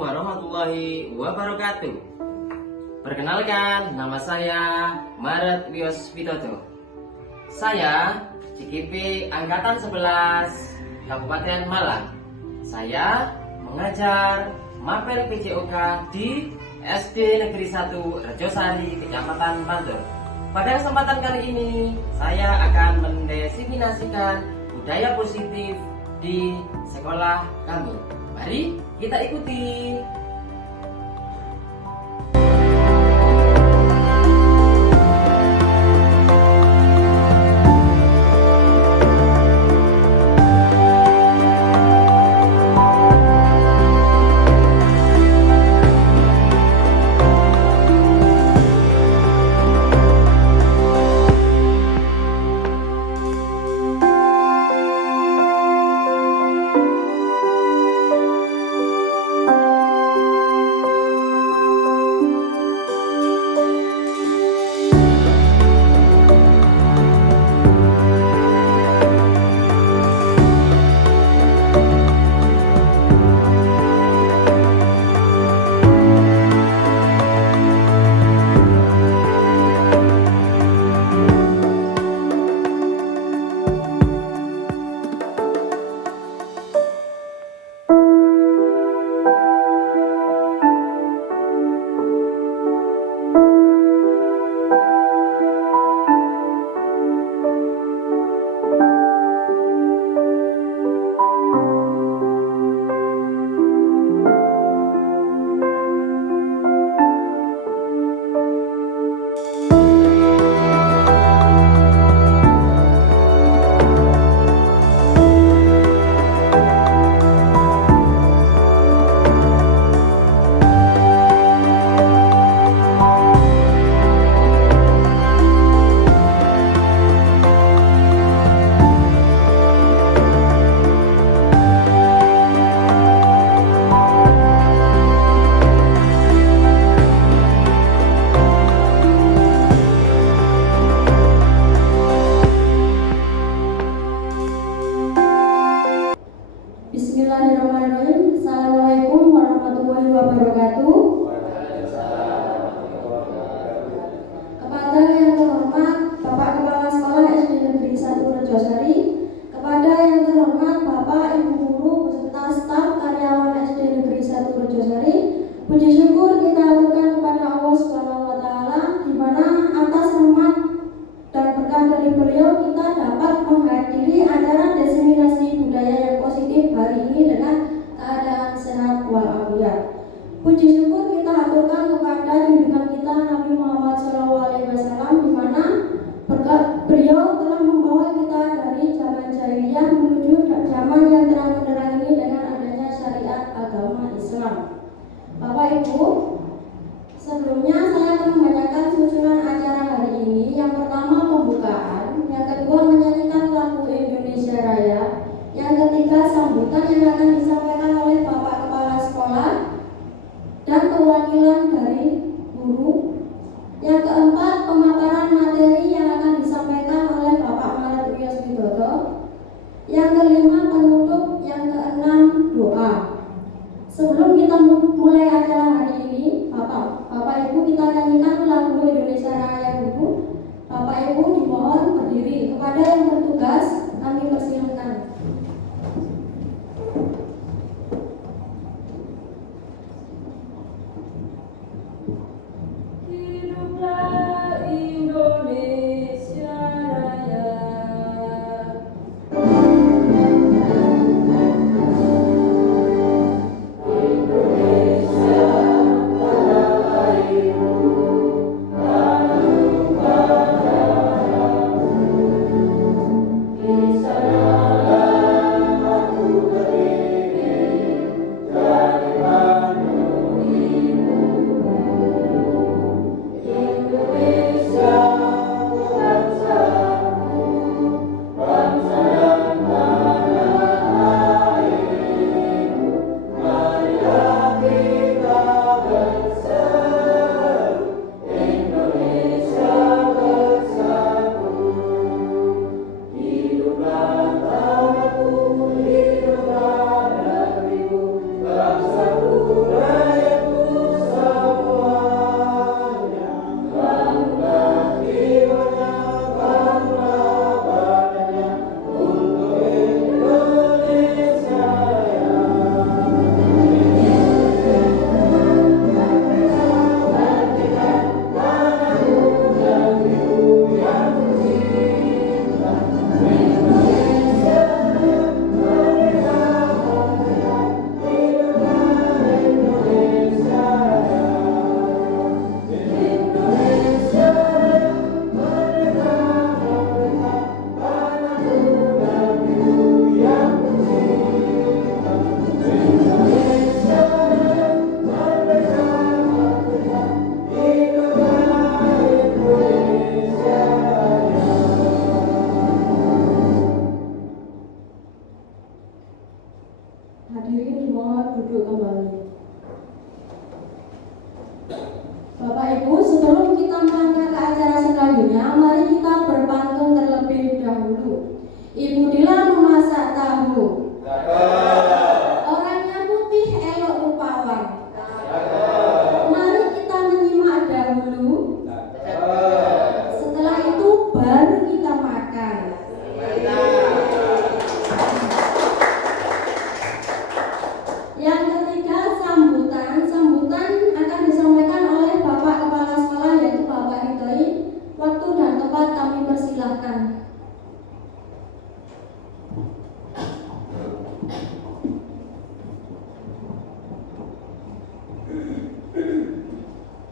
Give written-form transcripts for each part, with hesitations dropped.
warahmatullahi wabarakatuh. Perkenalkan, nama saya Maret Wios Witodo. Saya CKP Angkatan 11 Kabupaten Malang. Saya mengajar Mapel PJOK di SD Negeri 1 Rejosari, Kecamatan Pantur. Pada kesempatan kali ini, saya akan mendefinisikan budaya positif di sekolah kami. Mari kita ikuti. Bismillahirrahmanirrahim. Assalamualaikum warahmatullahi wabarakatuh. Kepada yang terhormat Bapak Kepala Sekolah SD Negeri 1 Rejosari, kepada yang terhormat Bapak Ibu Guru beserta staf karyawan SD Negeri 1 Rejosari, puji syukur kita aturkan kepada Allah Subhanahu wa taala, di mana atas rahmat dan berkah dari beliau kita dapat menghadiri acara diseminasi budaya yang positif hari ini dengan keadaan sehat walafiat. Puji syukur kita aturkan kepada junjungan kita Nabi Muhammad SAW, di mana beliau telah membawa kita dari zaman jahiliyah menuju zaman yang terang benderang ini dengan adanya syariat agama Islam. Bapak Ibu, sebelumnya saya akan membacakan susunan acara hari ini. Yang pertama pembukaan, yang kedua menyanyikan lagu Indonesia Raya, yang ketiga sambutan yang akan disampaikan oleh Bapak Kepala Sekolah dan perwakilan dari guru, yang keempat pemaparan materi yang akan disampaikan oleh Bapak Maret Wios Witodo, yang kelima penutup, yang keenam doa. Sebelum kita mulai acara hari ini, Bapak Ibu, kita nyanyikan lagu Indonesia Raya dulu. Bapak Ibu dimohon berdiri. Kepada yang bertugas kami persilakan. Hiduplah Indonesia Raya. Indonesia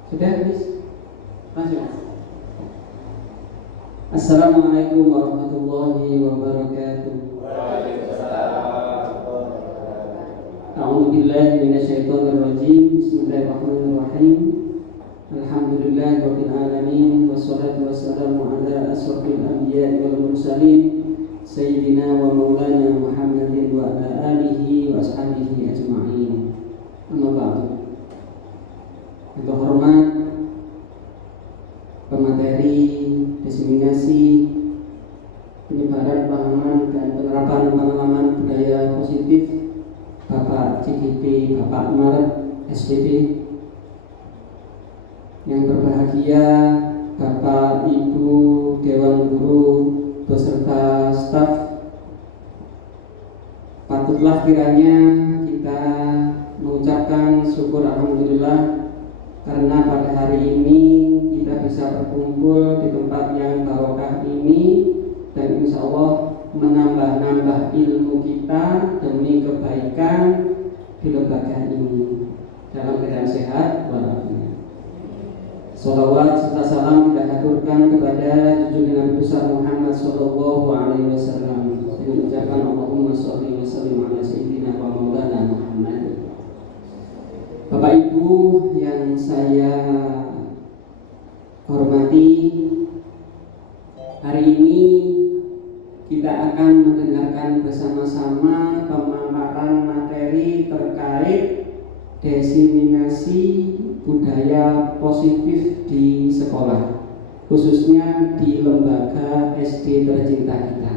Sudah, Miss? Lanjut. Assalamualaikum warahmatullahi wabarakatuh. A'udzu billahi minasyaitonir rajim. Bismillahirrahmanirrahim. Alhamdulillahirabbil alamin wassalatu wassalamu ala asyrofil anbiya'i wal mursalin sayyidina wa maulana Muhammadin wa ala alihi wa ashabihi ajma'in. Amma ba'du. Yang terhormat pemateri diseminasi penyebaran pemahaman dan penerapan pengalaman budaya positif Bapak CGP Bapak Maret SPP, yang berbahagia Bapak Ibu Dewan Guru beserta staf, patutlah kiranya kita mengucapkan syukur alhamdulillah karena pada hari ini kita bisa berkumpul di tempat yang barokah ini, dan insya Allah menambah-nambah ilmu kita demi kebaikan di lembaga ini dalam keadaan sehat walafiat. Sholawat serta salam kita haturkan kepada junjungan Nabi besar Muhammad Sallallahu Alaihi Wasallam dengan ucapan Allahumma sholli wa sallim ala sayyidina wa maulana Muhammad. Bapak Ibu yang saya hormati, hari ini kita akan mendengarkan bersama-sama pemaparan materi terkait diseminasi budaya positif di sekolah, khususnya di lembaga SD tercinta kita.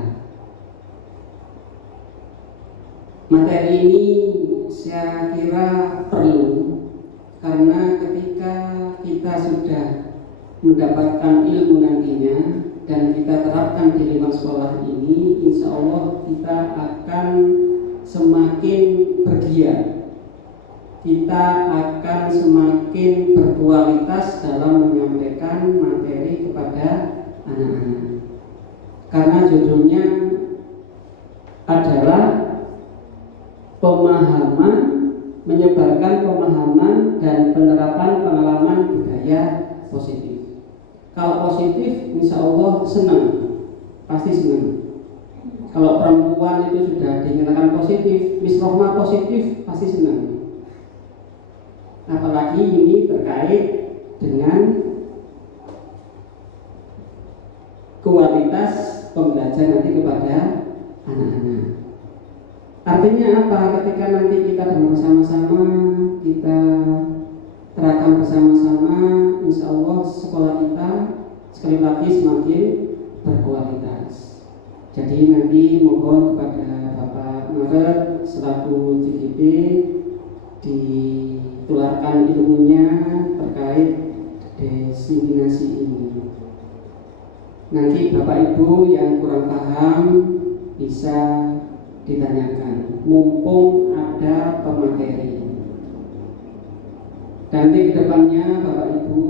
Materi ini saya kira perlu karena ketika kita sudah mendapatkan ilmu nantinya dan kita terapkan di lingkungan sekolah ini, insya Allah kita akan semakin bergiat, kita akan semakin berkualitas dalam menyampaikan materi kepada anak-anak. Karena judulnya adalah pemahaman, menyebarkan pemahaman dan penerapan pengalaman budaya positif. Kalau positif, insya Allah senang, pasti senang. Kalau perempuan itu sudah dinyatakan positif, Miss Rohma positif, pasti senang. Apalagi ini terkait dengan kualitas pembelajaran nanti kepada anak-anak. Artinya apa? Ketika nanti kita bersama-sama, kita terapkan bersama-sama, insya Allah sekolah kita sekali lagi semakin berkualitas. Jadi nanti mohon kepada Bapak Maret selaku CGP ditularkan ilmunya terkait diseminasi ini. Nanti Bapak Ibu yang kurang paham bisa ditanyakan, mumpung ada pemateri. Nanti kedepannya Bapak Ibu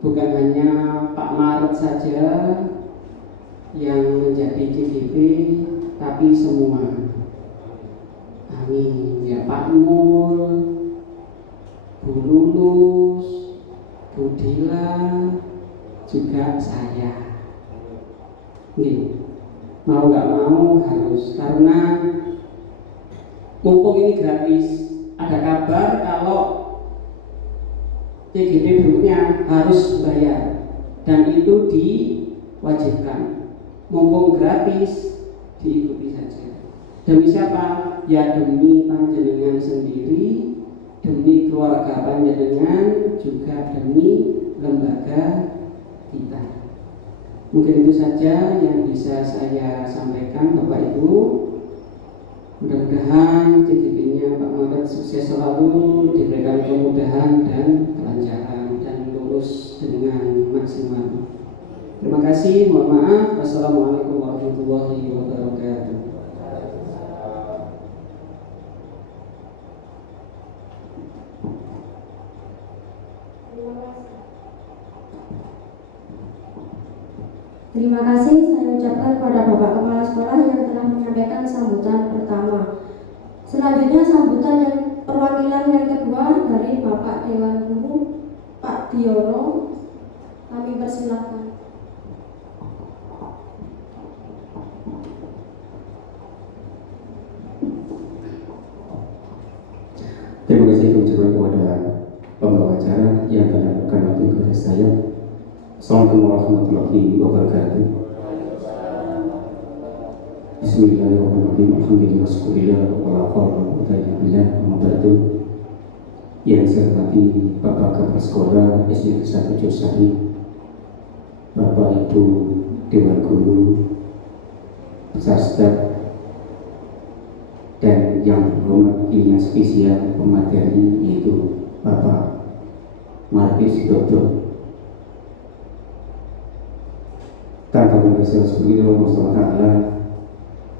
bukan hanya Pak Maret saja yang menjadi CGP, tapi semua. Amin. Ya Pak Mul, Bu Lulus, Bu Dila, juga saya. Nih, mau nggak mau harus, karena mumpung ini gratis. Ada kabar kalau CGP berikutnya harus bayar, dan itu diwajibkan. Mumpung gratis, diikuti saja. Demi siapa? Ya demi panjenengan sendiri, demi keluarga panjenengan, juga demi lembaga kita. Mungkin itu saja yang bisa saya sampaikan Bapak Ibu. Mudah-mudahan CGP-nya Pak Maret sukses selalu, diberikan kemudahan dan kelancaran, dan lulus dengan maksimal. Terima kasih, mohon maaf. Wassalamualaikum warahmatullahi wabarakatuh. Terima kasih saya ucapkan kepada Bapak Kepala Sekolah yang telah menyampaikan sambutan pertama. Selanjutnya sambutan yang perwakilan yang kedua dari Bapak Dewan Guru Pak Bapak Diono, kami persilahkan. Terima kasih ucapkan kepada pembawa acara yang telah memberikan waktu kepada saya. Assalamualaikum warahmatullahi wabarakatuh. Bismillahirrahmanirrahim. Alhamdulillah, syukurillah, wala hawla wala quwwata illa billah. Amma ba'du. Yang saya hormati Bapak Kepala Sekolah SD 1 Josari, Bapak Ibu Dewan Guru, peserta, dan yang berhormat ini yang spesial pemateri yaitu Bapak Martis Dr. Tanpa mengasih sebagai Allah SWT,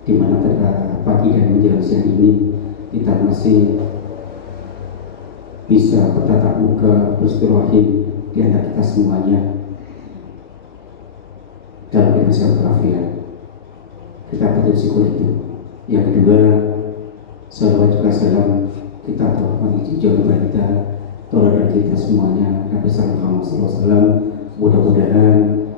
di mana pada pagi dan menjelang siang ini kita masih bisa bertatap muka bersilaturahim di antara kita semuanya dalam silaturahim. Kita patut syukur itu. Yang kedua, salawat juga salam kita terhormat jujur kepada kita, teladan kita semuanya, Nabi Muhammad SAW. Mudah-mudahan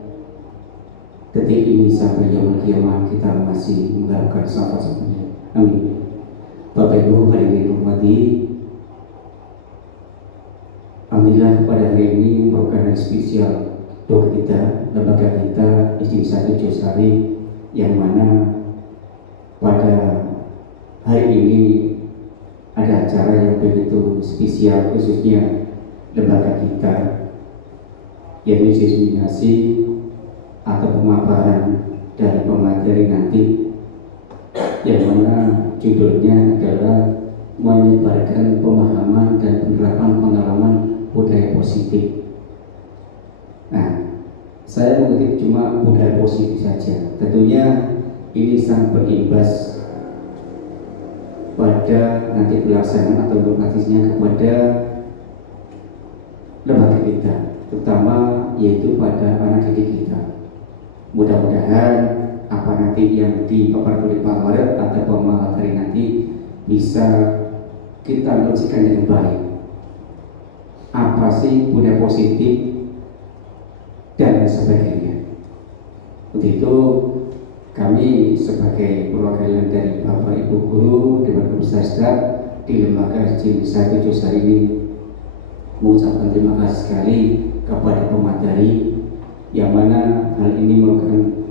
detik ini sampai yaumul kiamat kita masih mengharapkan syafaat semuanya. Amin. Bapak Ibu hadirin hormati, alhamdulillah pada hari ini merupakan hari spesial doa kita, lembaga kita SD 1 Josari, yang mana pada hari ini ada acara yang begitu spesial, khususnya lembaga kita, yaitu sesiminasi atau pemaparan dari pemateri nanti, yang mana judulnya adalah menyebarkan pemahaman dan penerapan pengalaman budaya positif. Nah, saya mengutip cuma budaya positif saja. Tentunya ini sangat berimbas pada nanti pelaksanaan atau praktisnya kepada lembaga kita, terutama yaitu pada anak didik kita. Mudah-mudahan apa nanti yang dipaparkan oleh Pak Maret atau pemateri nanti bisa kita logikkan dengan baik. Apa sih budaya positif dan sebagainya. Untuk itu kami sebagai perwakilan dari Bapak Ibu Guru Dewan Peserta di Lembaga SD 1 Josari ini mengucapkan terima kasih sekali kepada pemateri, yang mana hal ini merupakan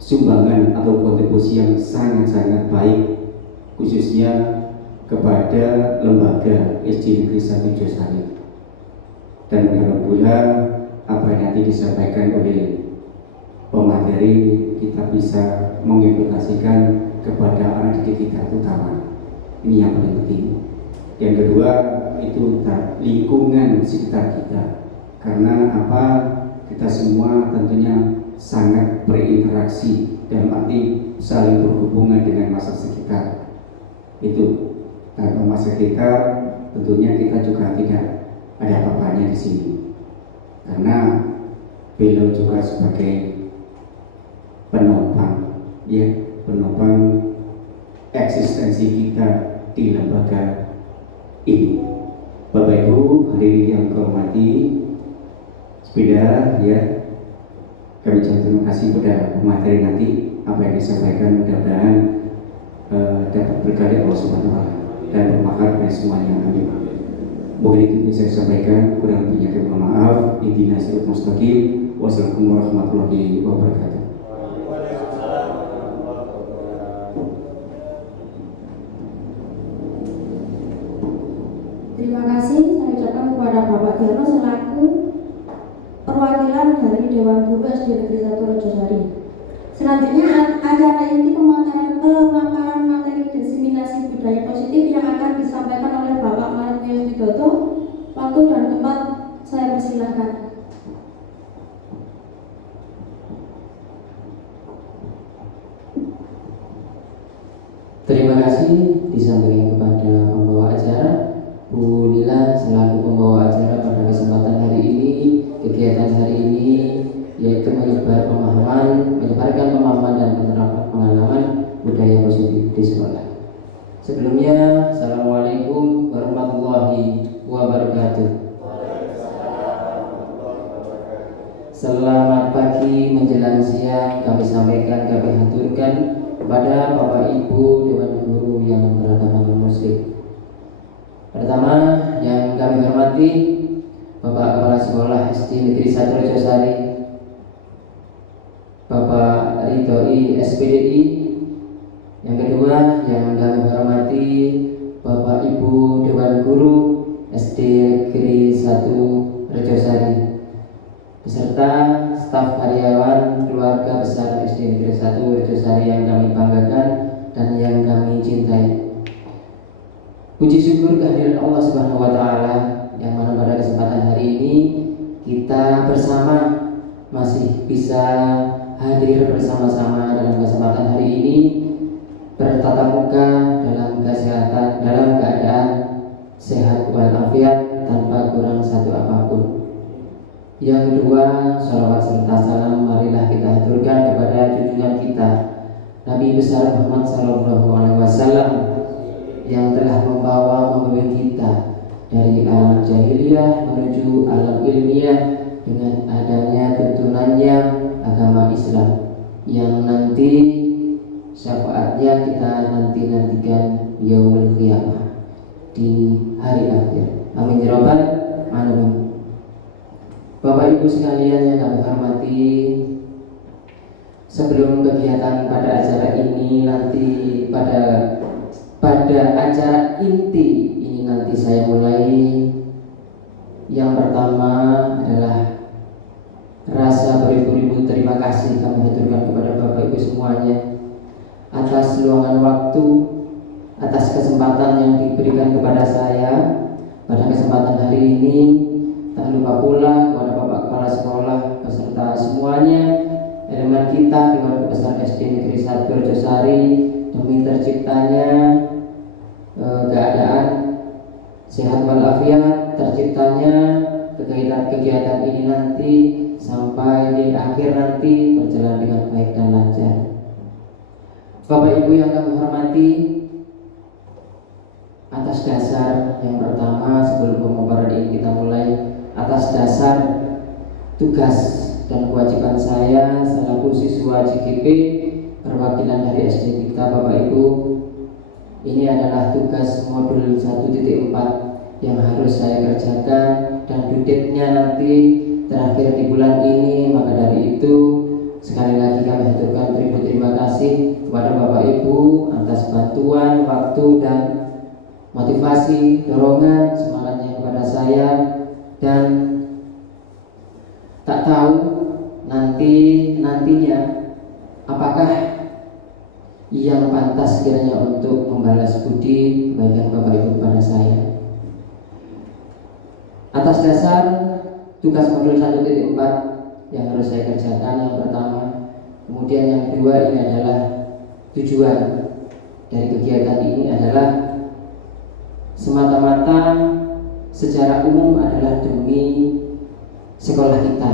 sumbangan atau kontribusi yang sangat-sangat baik, khususnya kepada lembaga SD Negeri 1 Josari. Dan alhamdulillah apa yang nanti disampaikan oleh pemateri kita bisa mengimplementasikan kepada anak didik kita terutama. Ini yang paling penting. Yang kedua itu lingkungan sekitar kita, karena apa, kita semua tentunya sangat berinteraksi dalam arti saling berhubungan dengan masyarakat sekitar. Itu tanpa masyarakat kita tentunya kita juga tidak ada apa-apanya di sini, karena beliau juga sebagai penopang, ya, penopang eksistensi kita di lembaga ini. Bapak Ibu hadirin yang kehormati, sepeda ya, kami ucapkan terima kasih kepada pemateri nanti. Apa yang disampaikan mudah-mudahan dapat berkah dari Allah Subhanahu wa Ta'ala dan bermanfaat bagi semuanya. Amin. Mungkin itu bisa saya sampaikan, kurang lebihnya kami mohon maaf. Ihdinas siratal mustaqim. Wassalamualaikum warahmatullahi wabarakatuh. Terima kasih saya ucapkan kepada Bapak Diono selaku perwakilan dari Dewan Guru SD Negeri 1 Rejosari. Selanjutnya acara ini pemaparan materi diseminasi budaya positif yang akan disampaikan oleh Bapak Martius Widodo. Waktu dan tempat saya persilahkan. Terima kasih disampaikan kepada pembawa acara Bu Nila selaku pembawa acara pada kesempatan hari ini. Kegiatan hari ini yaitu menyebarkan pemahaman dan penerapan pengalaman budaya positif di sekolah. Sebelumnya, Assalamualaikum menjelang siang kami sampaikan, kami haturkan kepada Bapak Ibu Dewan Guru yang beragama non-Muslim. Pertama yang kami hormati Bapak Kepala Sekolah SD Negeri 1 Rejosari, Bapak Ridhoi SPDI. Yang kedua yang kami hormati Bapak Ibu Dewan Guru SD Negeri 1 Rejosari beserta staf karyawan keluarga besar SD Negeri 1 Rejosari yang kami banggakan dan yang kami cintai. Puji syukur kehadiran Allah Subhanahu wa taala yang mana pada kesempatan hari ini kita bersama masih bisa hadir bersama-sama dalam kesempatan hari ini, bertatap muka dalam kesehatan, dalam keadaan sehat walafiat tanpa kurang satu apapun. Yang kedua, sholawat serta salam marilah kita haturkan kepada junjungan kita Nabi besar Muhammad SAW yang telah membimbing kita dari alam jahiliyah menuju alam ilmiah dengan adanya tuntunannya agama Islam yang nanti syafaatnya kita nantikan yaumul qiyamah di hari akhir. Amin ya rabbal alamin. Bapak Ibu sekalian yang kami hormati, sebelum kegiatan pada acara ini nanti pada acara inti ini nanti saya mulai. Yang pertama adalah rasa beribu-ribu terima kasih kami haturkan kepada Bapak Ibu semuanya atas luangan waktu, atas kesempatan yang diberikan kepada saya pada kesempatan hari ini. Tak lupa pula kepada Bapak Kepala Sekolah beserta semuanya elemen kita di Keluarga Besar SD Negeri 1 Rejosari demi terciptanya keadaan sehat walafiat, terciptanya kegiatan ini nanti sampai di akhir nanti berjalan dengan baik dan lancar. Bapak Ibu yang kami hormati, atas dasar yang pertama sebelum pemaparan ini kita mulai, atas dasar tugas dan kewajiban saya selaku siswa JGP perwakilan dari SD kita, Bapak Ibu, ini adalah tugas modul 1.4 yang harus saya kerjakan dan due date-nya nanti terakhir di bulan ini. Maka dari itu sekali lagi kami haturkan beribu terima kasih kepada Bapak Ibu atas bantuan waktu dan motivasi, dorongan, semangatnya kepada saya. Dan tak tahu nantinya apakah yang pantas kiranya untuk membalas budi kebaikan Bapak Ibu kepada saya. Atas dasar tugas modul 1.4 yang harus saya kerjakan yang pertama, kemudian yang kedua ini adalah tujuan dari kegiatan ini adalah semata-mata secara umum adalah demi sekolah kita.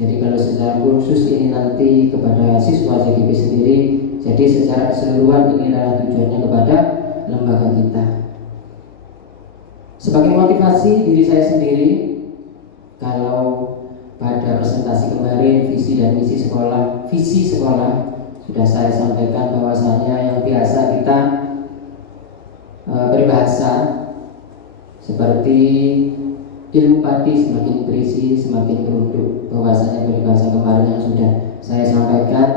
Jadi kalau secara khusus ini nanti kepada siswa JGP sendiri, jadi secara keseluruhan ini adalah tujuannya kepada lembaga kita. Sebagai motivasi diri saya sendiri, kalau pada presentasi kemarin visi dan misi sekolah, visi sekolah sudah saya sampaikan bahwasanya yang biasa kita berbahasa seperti ilmu padi semakin berisi semakin merunduk, bahwasanya berbahasa kemarin yang sudah saya sampaikan.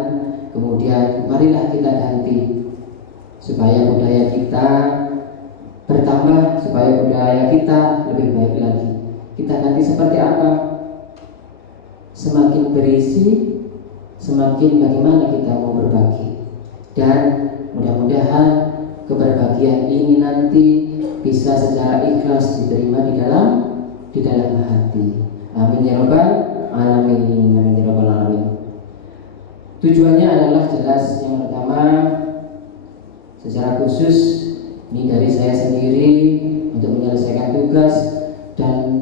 Kemudian marilah kita ganti supaya budaya kita bertambah, supaya budaya kita lebih baik lagi. Kita ganti seperti apa? Semakin berisi, semakin bagaimana kita mau berbagi. Dan mudah-mudahan keberbagian ini nanti bisa secara ikhlas diterima di dalam hati. Amin ya rabbal alamin. Amin ya rabbal alamin. Tujuannya adalah jelas. Yang pertama, secara khusus ini dari saya sendiri untuk menyelesaikan tugas dan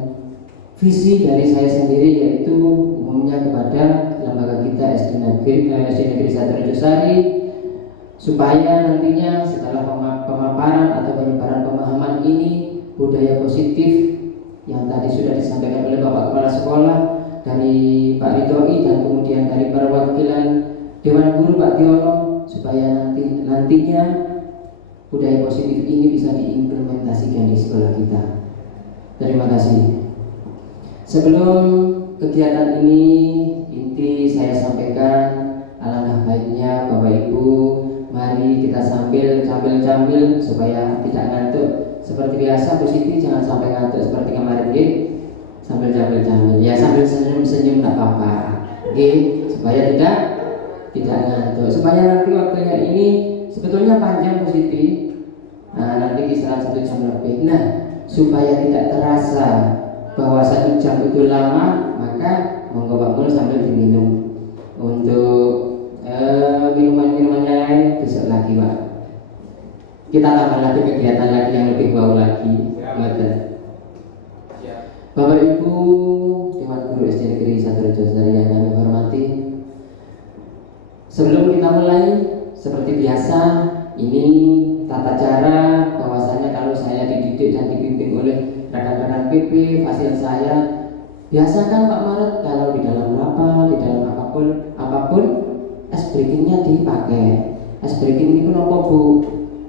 visi dari saya sendiri, yaitu umumnya kepada lembaga kita SD Negeri 1 Rejosari, supaya nantinya setelah pemaparan atau penyebaran pemahaman ini, budaya positif yang tadi sudah disampaikan oleh Bapak Kepala Sekolah dari Pak Ridhoi dan kemudian dari perwakilan Dewan Guru Pak Tiono, supaya nantinya budaya positif ini bisa diimplementasikan di sekolah kita. Terima kasih. Sebelum kegiatan ini inti saya sampaikan, alangkah baiknya Bapak Ibu, mari kita sambil supaya tidak ngantuk. Seperti biasa, Bu Siti jangan sampai ngantuk seperti kemarin, ya. Sambil ya, sambil senyum tidak apa-apa, supaya tidak ngantuk, supaya nanti waktunya ini sebetulnya panjang, Bu Siti. Nah, nanti kisaran 1 jam lebih. Nah, supaya tidak terasa bahwa 1 jam itu lama, maka monggo Pak Mul sambil diminum. Untuk minuman-minuman lain besok lagi, Pak. Kita tambah lagi kegiatan lagi yang lebih wow lagi. Bapak Ibu Dewan Guru SD Negeri 1 Rejosari yang kami hormati, sebelum kita mulai, seperti biasa, ini tata cara bahwasanya kalau saya dididik dan dibimbing oleh rekan-rekan PP, fasil saya, biasakan Pak Maret kalau di dalam rapat, di dalam apapun es breakingnya dipakai. Es breaking itu nopo Bu?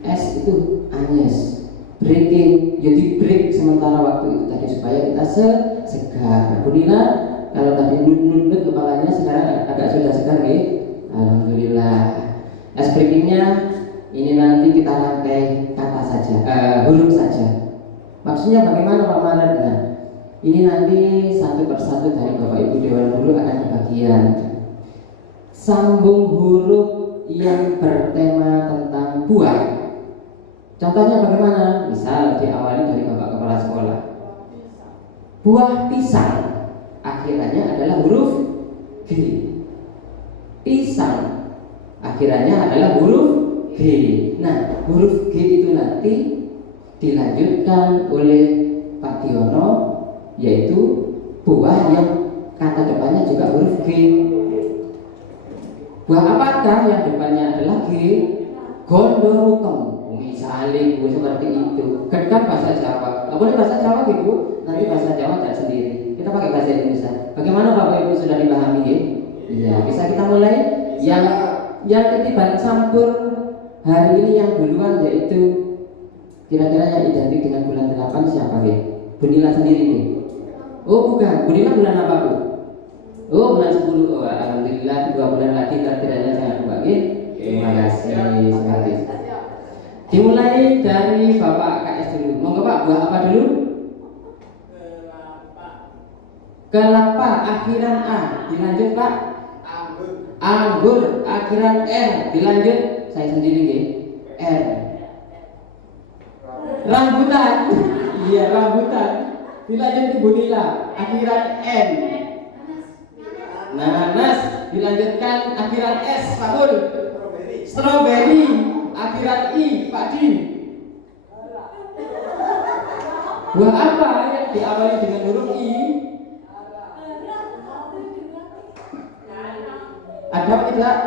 Es itu anyes, breaking jadi break sementara waktu itu tadi supaya kita segar. Bu Nina kalau tadi nundut kepalanya sekarang agak sudah segar, ya. Alhamdulillah. Es breakingnya ini nanti kita rangkai kata saja, huruf saja. Maksudnya bagaimana Pak Maret? Nah, ini nanti satu persatu dari Bapak Ibu Dewan Guru akan kebagian sambung huruf yang bertema tentang buah. Contohnya bagaimana? Misal diawali dari Bapak Kepala Sekolah. Buah pisang akhirannya adalah huruf G. Pisang akhirannya adalah huruf G. Nah, huruf G itu nanti dilanjutkan oleh Pak Tiono, yaitu buah yang kata depannya juga huruf G. Buah apakah yang depannya adalah G? Gondorukem. Misalnya Bu, seperti itu. Kan bahasa Jawa. Nggak boleh bahasa Jawa, Bu. Nanti bahasa Jawa tidak sendiri. Kita pakai bahasa Indonesia. Bagaimana Bapak Ibu sudah dipahami, ya? Iya, bisa kita mulai. Yang ketiban campur hari ini yang duluan, yaitu kira-kira yang identik dengan bulan 8 siapa, ya? Bu Nila sendiri, ya? Oh bukan, Bu Nila bulan apa, Bu? Oh bulan 10. Oh alhamdulillah, 2 bulan lagi takdirnya jangan lupa, ya? Terima kasih sekali. Dimulai dari Bapak KS dulu. Monggo Pak, buah apa dulu? Kelapa akhiran A. Dilanjut Pak. Anggur akhiran R. Dilanjut. Saya sendiri, ya. R. Rambutan. Iya, rambutan. Dilanjut Ibu Nila, akhiran N. Nanas. Dilanjutkan akhiran S, Pak Mul. Strawberry akhiran I, Pak Di. Buah apa yang diawali dengan huruf I? Ada tidak?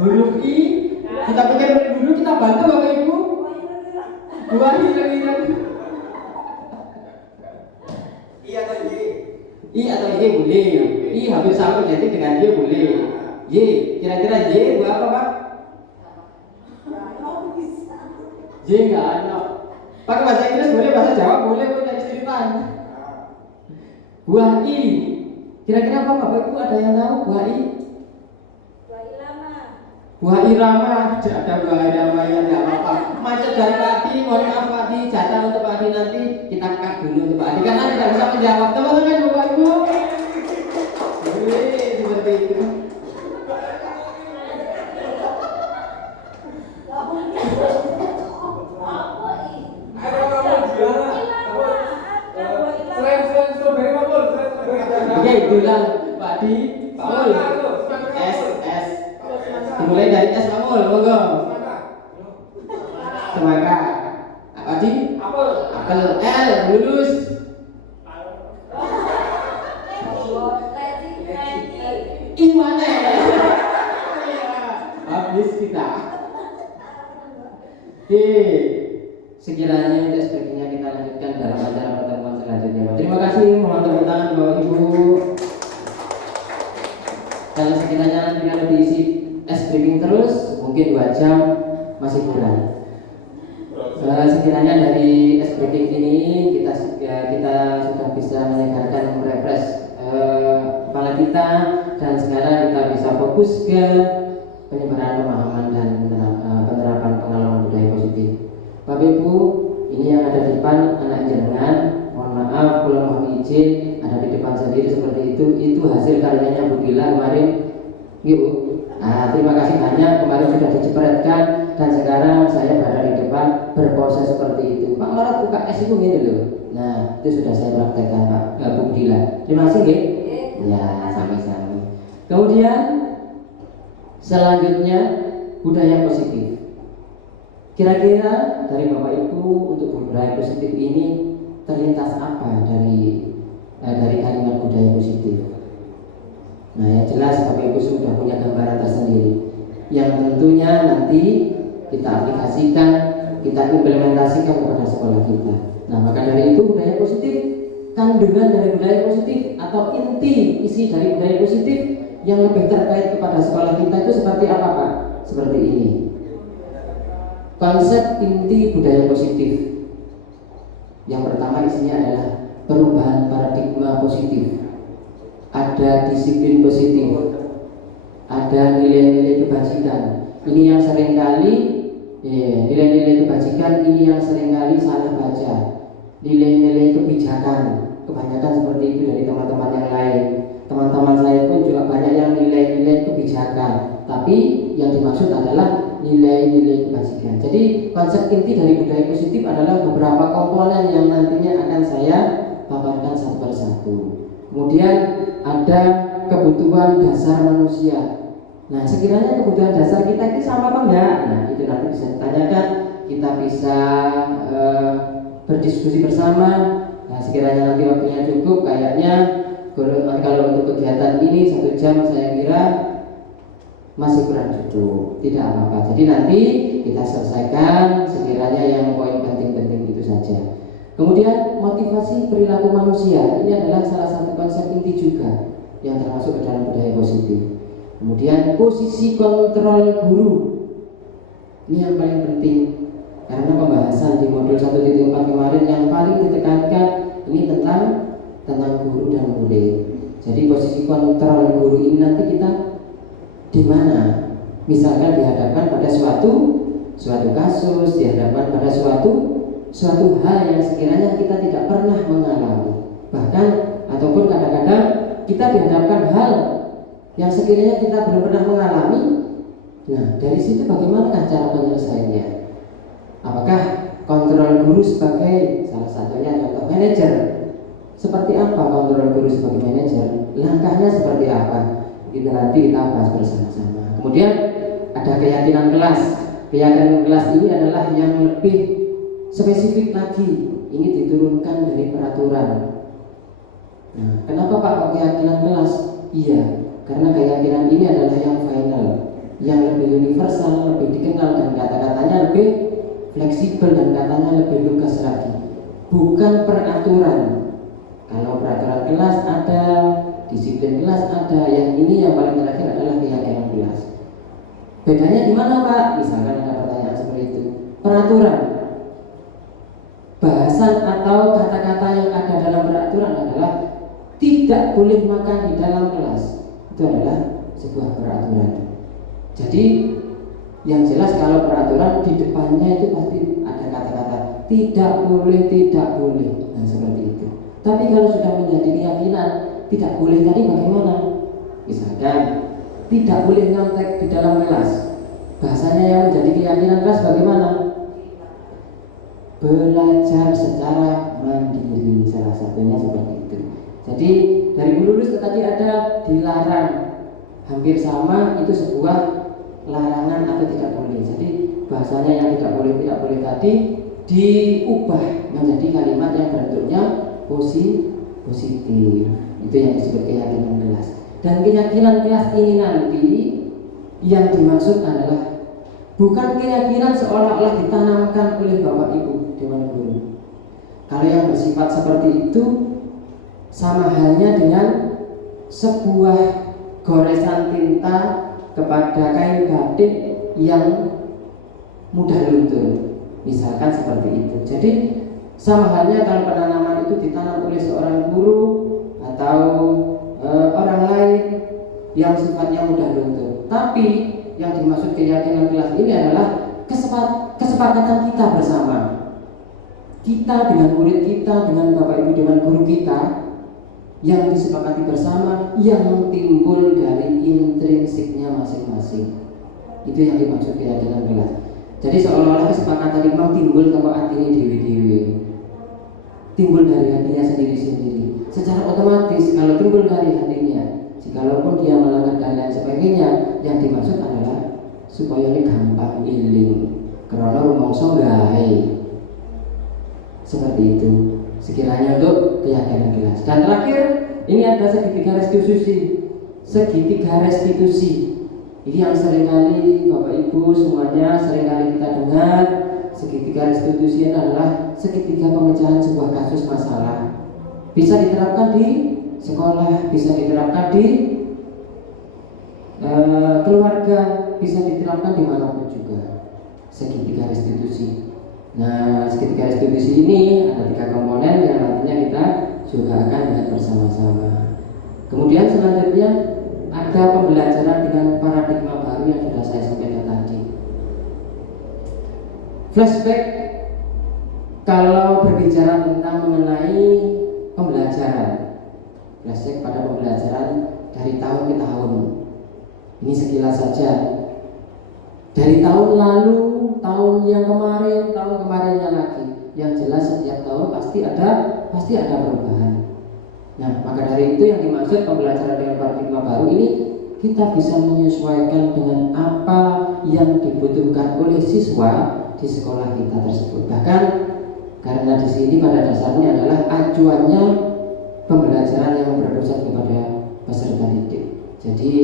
Huruf I. Kita pikir dulu, kita bantu Bapak Ibu. Buah hilang. I atau Y? I atau Y boleh. I hampir sama jadi dengan Y boleh. Y, kira-kira Y buah apa Pak? Y enggak ada. Pakai bahasa Inggris boleh, bahasa Jawa boleh, boleh cerita. Buah I. Kira-kira apa Bapak Ibu ada yang tahu buah I? Buah irama. Tidak ada buah irama yang enggak apa-apa. Macet dari Pak Di, mohon maaf Pak Di, jatah untuk Pak Di nanti kita cut dulu untuk Pak Di karena tidak bisa menjawab. Teman-teman Bapak Ibu. Seperti itu. Oke, bilang Pak Di, Pak Mul. S. Dimulai dari S, Pak Mul, monggo. Semangka. Pak Di? Apel. L, lulus. I mana? Habis kita. D. Sekiranya untuk sebagainya kita lanjutkan dalam acara pertemuan selanjutnya. Terima kasih, mohon tepuk tangan Bapak Ibu. Kalau sekiranya nanti kalau diisi es briefing terus, mungkin 2 jam masih kurang. Sekiranya dari es briefing ini kita sudah bisa menyegarkan refresh kepala kita, dan sekarang kita bisa fokus ke penyebaran pemahaman dan penerapan pengalaman budaya positif. Bapak Ibu, ini yang ada di depan anak jenengan, mohon maaf kalau mohon izin ada di depan sendiri seperti itu hasil karyanya Bu Gila kemarin, Bu. Nah, terima kasih banyak, kemarin sudah dicepretkan dan sekarang saya berada di depan berproses seperti itu. Pak Marat buka es itu gini loh. Nah, itu sudah saya praktekkan Pak Bu Gila. Terima kasih, nggih. Ya, sami-sami. Kemudian selanjutnya budaya positif. Kira-kira dari Bapak Ibu untuk budaya positif ini terlintas apa dari kalimat budaya positif? Nah, yang jelas Bapak Ibu sudah punya gambaran tersendiri yang tentunya nanti kita aplikasikan, kita implementasikan kepada sekolah kita. Nah, maka dari itu budaya positif, kandungan dari budaya positif atau inti isi dari budaya positif yang lebih terkait kepada sekolah kita itu seperti apa, Pak? Seperti ini. Konsep inti budaya positif. Yang pertama isinya adalah perubahan paradigma positif. Ada disiplin positif. Ada nilai-nilai kebajikan. Ini yang seringkali nilai-nilai kebajikan ini yang seringkali salah baca. Nilai-nilai kebijakan. Kebanyakan seperti itu dari teman-teman yang lain. Teman-teman saya pun juga banyak yang nilai-nilai kebijakan. Tapi yang dimaksud adalah nilai-nilai kebajikan. Jadi konsep inti dari budaya positif adalah beberapa komponen yang nantinya akan saya paparkan satu persatu. Kemudian ada kebutuhan dasar manusia. Nah, sekiranya kebutuhan dasar kita itu sama apa enggak? Nah, itu nanti bisa ditanyakan. Kita bisa berdiskusi bersama. Nah, sekiranya nanti waktunya cukup, kayaknya kalau untuk kegiatan ini 1 jam saya kira masih kurang cukup, tidak apa-apa. Jadi nanti kita selesaikan sekiranya yang poin penting-penting itu saja. Kemudian motivasi perilaku manusia, ini adalah salah satu konsep inti juga yang termasuk ke dalam budaya positif. Kemudian posisi kontrol guru, ini yang paling penting karena pembahasan di modul 1.4 kemarin yang paling ditekankan ini tentang guru dan murid. Jadi posisi kontrol guru ini nanti kita di mana? Misalkan dihadapkan pada suatu kasus, dihadapkan pada suatu hal yang sekiranya kita tidak pernah mengalami. Bahkan ataupun kadang-kadang kita dihadapkan hal yang sekiranya kita belum pernah mengalami. Nah, dari situ bagaimanakah cara penyelesaiannya? Apakah kontrol guru sebagai salah satunya contoh manajer? Seperti apa kontrol guru sebagai manajer? Langkahnya seperti apa? Kita nanti kita bahas bersama-sama. Kemudian ada keyakinan kelas. Keyakinan kelas ini adalah yang lebih spesifik lagi. Ini diturunkan dari peraturan. Nah, kenapa Pak keyakinan kelas? Iya, karena keyakinan ini adalah yang final, yang lebih universal, lebih dikenal dan kata-katanya lebih fleksibel dan katanya lebih lugas lagi. Bukan peraturan. Kalau peraturan kelas ada, disiplin kelas ada, yang ini yang paling terakhir adalah keyakinan kelas. Bedanya di mana Pak? Misalkan ada pertanyaan seperti itu. Peraturan, bahasan atau kata-kata yang ada dalam peraturan adalah tidak boleh makan di dalam kelas. Itu adalah sebuah peraturan. Jadi yang jelas kalau peraturan di depannya itu pasti ada kata-kata tidak boleh. Nah, seperti itu. Tapi kalau sudah menjadi keyakinan tidak boleh tadi bagaimana? Misalkan tidak boleh nyontek di dalam kelas. Bahasanya yang menjadi keyakinan kelas bagaimana? Belajar secara mandiri, salah satunya seperti itu. Jadi dari lulus tadi ada dilarang, hampir sama itu sebuah larangan atau tidak boleh. Jadi bahasanya yang tidak boleh tadi diubah menjadi kalimat yang bentuknya positif. Itu yang disebut keyakinan kelas. Dan keyakinan kelas ini nanti yang dimaksud adalah bukan keyakinan seolah-olah ditanamkan oleh Bapak Ibu, Dewan Guru. Kalau yang bersifat seperti itu sama halnya dengan sebuah goresan tinta kepada kain batik yang mudah luntur, misalkan seperti itu. Jadi sama halnya kalau penanaman itu ditanam oleh seorang guru atau orang lain yang sifatnya mudah luntur. Tapi yang dimaksud keyakinan kelas ini adalah kesepakatan kita bersama. Kita dengan murid kita, dengan Bapak Ibu Dewan Guru kita, yang disepakati bersama, yang timbul dari intrinsiknya masing-masing. Itu yang dimaksud keyakinan kelas. Jadi seolah-olah kesepakatan imam timbul sama hatinya dewi-dewi, timbul dari hatinya sendiri-sendiri. Secara otomatis kalau timbul dari hatinya, jikalaupun dia melanggar dan lain sebagainya, yang dimaksud adalah supaya ini gampang iling, karena rumongso gawe. Seperti itu sekiranya untuk keyakinan kelas. Dan terakhir ini ada segitiga restitusi. Ini yang seringkali Bapak Ibu semuanya seringkali kita dengar. Segitiga restitusi adalah segitiga pemecahan sebuah kasus masalah. Bisa diterapkan di sekolah, bisa diterapkan di keluarga, bisa diterapkan dimanapun juga. Segitiga restitusi. Nah, segitiga restitusi ini ada 3 komponen yang nantinya kita juga akan lihat bersama-sama. Kemudian selanjutnya ada pembelajaran dengan paradigma baru yang sudah saya sampaikan tadi. Flashback kalau berbicara tentang mengenai pembelajaran, flashback pada pembelajaran dari tahun ke tahun. Ini sekilas saja. Dari tahun lalu, tahun yang kemarin, tahun kemarinnya lagi. Yang jelas setiap tahun pasti ada perubahan. Nah, maka dari itu yang dimaksud pembelajaran dengan paradigma baru ini, kita bisa menyesuaikan dengan apa yang dibutuhkan oleh siswa di sekolah kita tersebut. Bahkan karena di sini pada dasarnya adalah acuannya pembelajaran yang berpusat kepada peserta didik. Jadi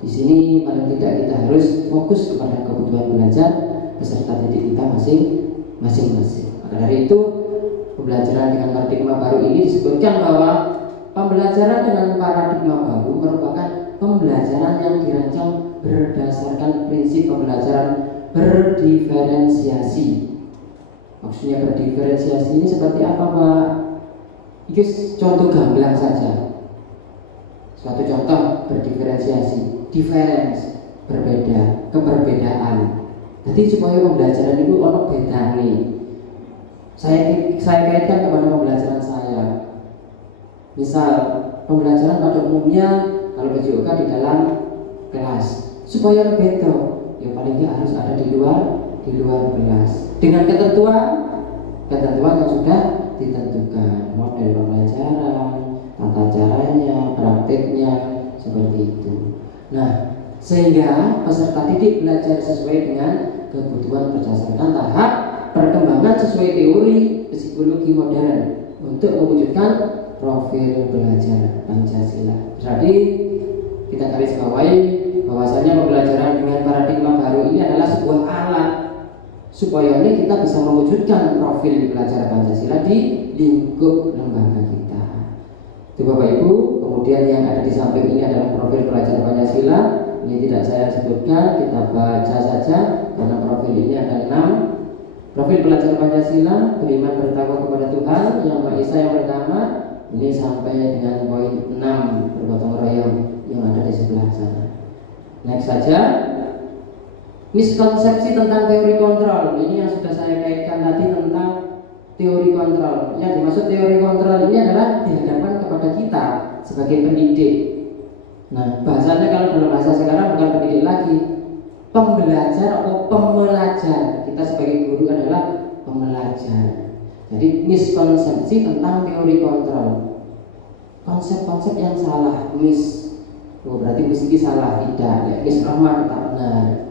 di sini paling tidak kita harus fokus kepada kebutuhan belajar peserta didik kita masing-masing. Maka dari itu pembelajaran dengan paradigma baru ini disebutkan bahwa pembelajaran dengan paradigma baru merupakan pembelajaran yang dirancang berdasarkan prinsip pembelajaran berdiferensiasi. Maksudnya berdiferensiasi ini seperti apa, Pak? Ini contoh gamblang saja. Suatu contoh berdiferensiasi. Difference, berbeda, keberbedaan. Jadi supaya pembelajaran itu ono bedane. Saya kaitkan kepada pembelajaran saya. Misal pembelajaran pada umumnya kalau PJOK di dalam kelas, supaya lebih betul, ya paling tidak harus ada di luar kelas. Dengan ketentuan yang sudah ditentukan, model pembelajaran, tata caranya, prakteknya, seperti itu. Nah, sehingga peserta didik belajar sesuai dengan kebutuhan berdasarkan tahap perkembangan sesuai teori psikologi modern untuk mewujudkan profil belajar Pancasila. Jadi kita garis bawahi bahwasanya pembelajaran dengan paradigma baru ini adalah sebuah alat supaya kita bisa mewujudkan profil belajar Pancasila di lingkup lembaga kita. Itu Bapak Ibu. Kemudian yang ada di samping ini adalah profil pelajar Pancasila. Ini tidak saya sebutkan, kita baca saja karena profil ini ada 6. Profil pelajar Pancasila: beriman bertakwa kepada Tuhan Yang Maha Esa yang pertama. Ini sampai dengan poin 6 bergotong royong yang ada di sebelah sana. Next saja. Miskonsepsi tentang teori kontrol. Ini yang sudah saya kaitkan tadi tentang teori kontrol. Yang dimaksud teori kontrol ini adalah dihadapkan kepada kita sebagai pendidik. Nah, bahasanya kalau dalam bahasa sekarang bukan pendidik lagi, pembelajar atau pembelajar. Kita sebagai guru adalah pembelajar. Jadi miskonsepsi tentang teori kontrol, konsep-konsep yang salah, berarti mesti salah, tidak, ya, misrahman tak benar,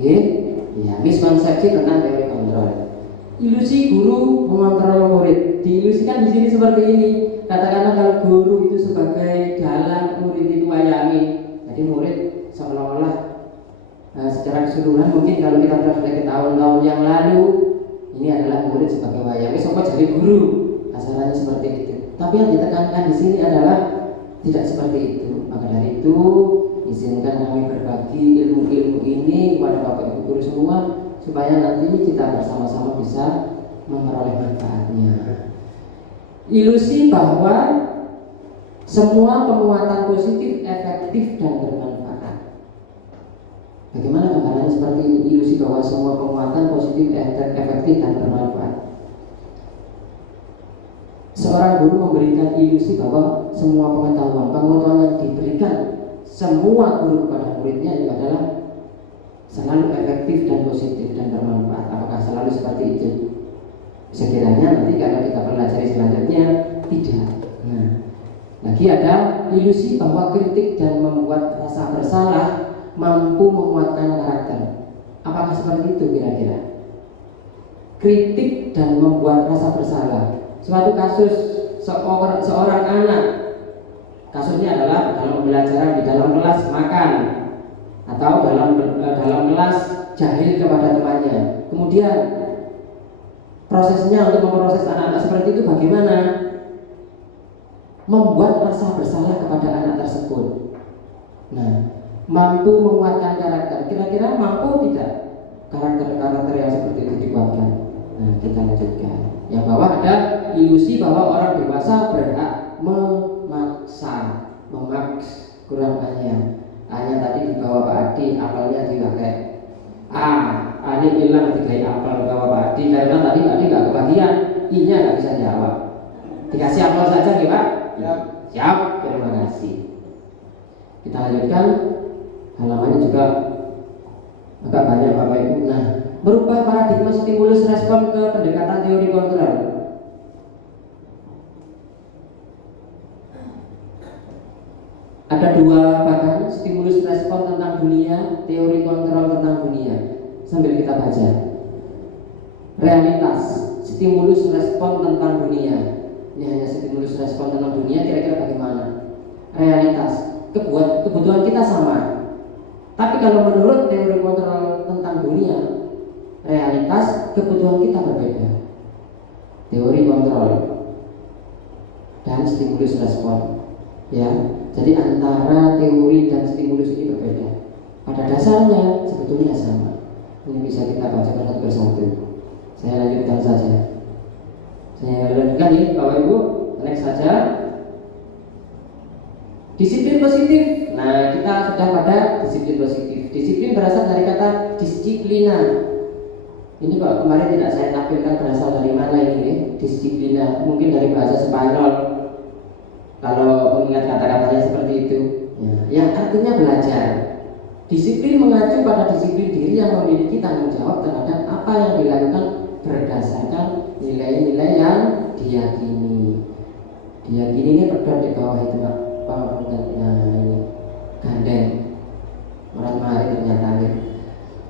ya, miskonsepsi tentang teori kontrol. Ilusi guru mengontrol murid, diilusikan di sini seperti ini. Katakanlah kalau guru itu sebagai dalang, murid itu wayangi. Jadi murid seolah-olah secara keseluruhan, mungkin kalau kita flashback ke tahun-tahun yang lalu, ini adalah murid sebagai wayang. Ini semua jadi guru, asalnya seperti itu. Tapi yang ditekankan di sini adalah tidak seperti itu. Maka dari itu izinkan kami berbagi ilmu-ilmu ini kepada Bapak Ibu guru semua supaya nanti kita bersama-sama bisa memperoleh manfaatnya. Ilusi bahwa semua penguatan positif efektif dan bermanfaat. Bagaimana gambarannya seperti ini? Ilusi bahwa semua penguatan positif efektif dan bermanfaat. Seorang guru memberikan ilusi bahwa semua pengetahuan yang diberikan semua guru kepada muridnya itu adalah selalu efektif dan positif dan bermanfaat. Apakah selalu seperti itu? Sekiranya nanti kalau kita pelajari selanjutnya tidak. Nah, lagi ada ilusi bahwa kritik dan membuat rasa bersalah mampu menguatkan karakter. Apakah seperti itu kira-kira? Kritik dan membuat rasa bersalah. Suatu kasus seorang anak, kasusnya adalah dalam pembelajaran di dalam kelas makan atau dalam kelas jahil kepada temannya. Kemudian prosesnya untuk memproses anak-anak seperti itu bagaimana? Membuat rasa bersalah kepada anak tersebut. Nah, mampu menguatkan karakter. Kira-kira mampu tidak karakter yang seperti itu dikuatkan? Nah, kita lanjutkan. Yang bawah ada ilusi bahwa orang dewasa berhak memaksa, kurang hanya tadi di bawah Pak Adi, apelnya dipakai ini hilang dikai apel di bawah Pak Adi karena tadi Pak Adi nggak kebagian, I-nya nggak bisa jawab. Dikasih apel saja nih Pak? Siap, terima kasih. Kita lanjutkan, halamannya juga agak banyak Bapak Ibu. Nah, merubah paradigma stimulus respon ke pendekatan teori kontrol. Ada dua bagan, stimulus respon tentang dunia, teori kontrol tentang dunia. Sambil kita baca. Realitas, stimulus respon tentang dunia. Ini hanya stimulus respon tentang dunia, kira-kira bagaimana? Realitas, kebutuhan kita sama. Tapi kalau menurut teori kontrol tentang dunia, realitas kebutuhan kita berbeda. Teori kontrol dan stimulus respon, ya. Jadi antara teori dan stimulus ini berbeda. Pada dasarnya sebetulnya sama. Ini bisa kita baca satu persatu. Saya lanjutkan saja. Saya lanjutkan ya, Bapak Ibu. Next saja. Disiplin positif. Nah, kita sudah pada disiplin positif. Disiplin berasal dari kata disiplina. Ini kok kemarin tidak saya tampilkan berasal dari mana ini? Disiplina. Mungkin dari bahasa Spanyol. Kalau mengingat kata-katanya seperti itu, ya, yang artinya belajar. Disiplin mengacu pada disiplin diri yang memiliki tanggung jawab terhadap apa yang dilakukan berdasarkan nilai-nilai yang diyakini. Diyakini ini terdapat di bawah itu Pak. Nah ini gandeng orang mari ternyata gitu.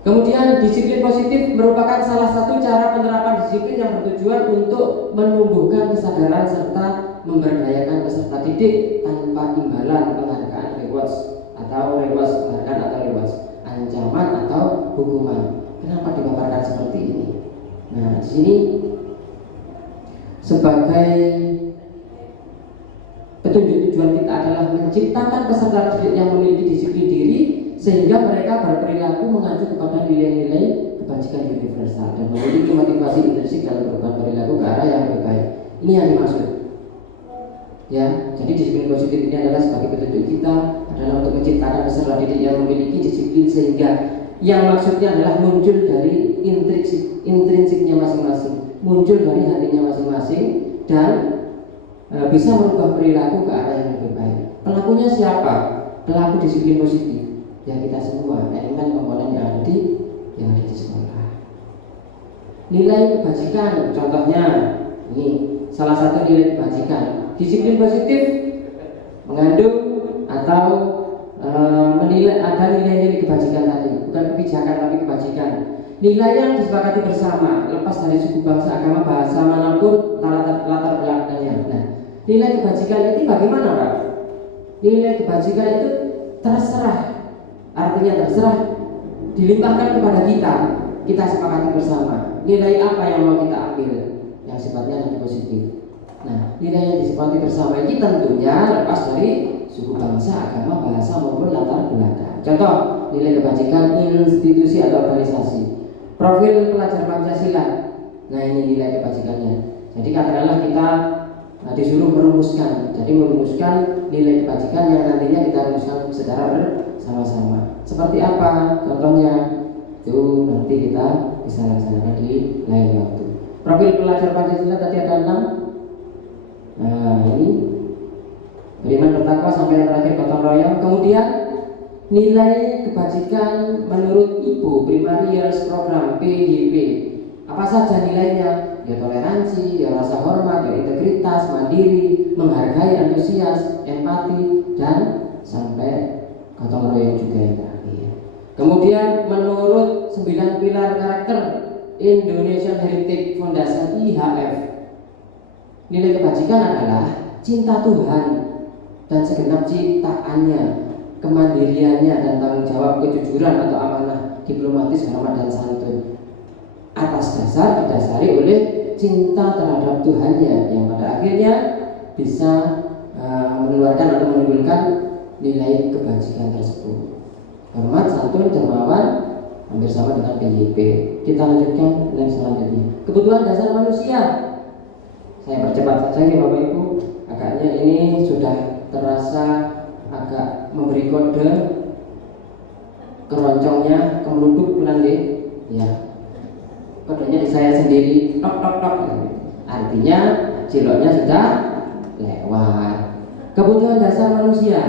Kemudian disiplin positif merupakan salah satu cara penerapan disiplin yang bertujuan untuk menumbuhkan kesadaran serta memberdayakan peserta didik tanpa imbalan penghargaan rewards, ancaman atau hukuman. Kenapa dipaparkan seperti ini? Nah, di sini sebagai petunjuk tujuan kita adalah menciptakan peserta didik yang memiliki disiplin diri sehingga mereka berperilaku mengacu kepada nilai-nilai kebajikan universal dan memiliki motivasi intrinsik dalam perubahan perilaku ke arah yang lebih baik. Ini yang dimaksud. Ya, jadi disiplin positif ini adalah sebagai petunjuk kita adalah untuk menciptakan peserta didik yang memiliki disiplin sehingga yang maksudnya adalah muncul dari intrinsiknya masing-masing, muncul dari hatinya masing-masing dan bisa merubah perilaku ke arah yang lebih baik. Pelakunya siapa? Pelaku disiplin positif. Ya kita semua, elemen komponen yang ada di sekolah. Nilai kebajikan, contohnya ini salah satu nilai kebajikan. Disiplin positif mengandung atau menilai ada nilai-nilai kebajikan tadi, bukan kebijakan tapi kebajikan. Nilai yang disepakati bersama, lepas dari suku, bangsa, agama, bahasa manapun latar belakangnya. Nah, nilai kebajikan ini bagaimana Pak? Nilai kebajikan itu terserah, artinya terserah dilimpahkan kepada kita sepakati bersama. nilai apa yang mau kita ambil yang sifatnya nanti positif. Nah, nilai yang disepakati bersama ini tentunya lepas dari suku bangsa, agama, bahasa maupun latar belakang. Contoh, nilai kebajikan institusi atau organisasi. Profil pelajar Pancasila. Nah, ini nilai kebajikannya. Jadi katakanlah kita disuruh merumuskan. Jadi merumuskan nilai kebajikan yang nantinya kita rumuskan secara bersama-sama. Seperti apa? Contohnya itu nanti kita bisa laksanakan di lain waktu. Profil pelajar Pancasila tadi ada 6. Nah, ini beriman, bertakwa, sampai yang terakhir gotong royong. Kemudian nilai kebajikan menurut IPO, Primary Years Program, PYP. Apa saja nilainya? Ya toleransi, ya rasa hormat, ya integritas, mandiri, menghargai, antusias, empati, dan sampai gotong royong juga yang terakhir. Kemudian menurut 9 pilar karakter Indonesian Heritage Foundation IHF, nilai kebajikan adalah cinta Tuhan dan segenap ciptaannya, kemandiriannya dan tanggung jawab, kejujuran atau amanah, diplomatis, hormat dan santun. Atas dasar didasari oleh cinta terhadap Tuhannya yang pada akhirnya bisa mengeluarkan atau menimbulkan nilai kebajikan tersebut. Hormat, santun, dermawan, hampir sama dengan PYP. Kita lanjutkan yang selanjutnya. Kebutuhan dasar manusia. Saya percepat saja nih Bapak Ibu. Agaknya ini sudah terasa agak memberi kode keroncongnya kemeluduk bulan deh. Ya. Kodenya di saya sendiri tok tok tok. Artinya ciloknya sudah lewat. Kebutuhan dasar manusia.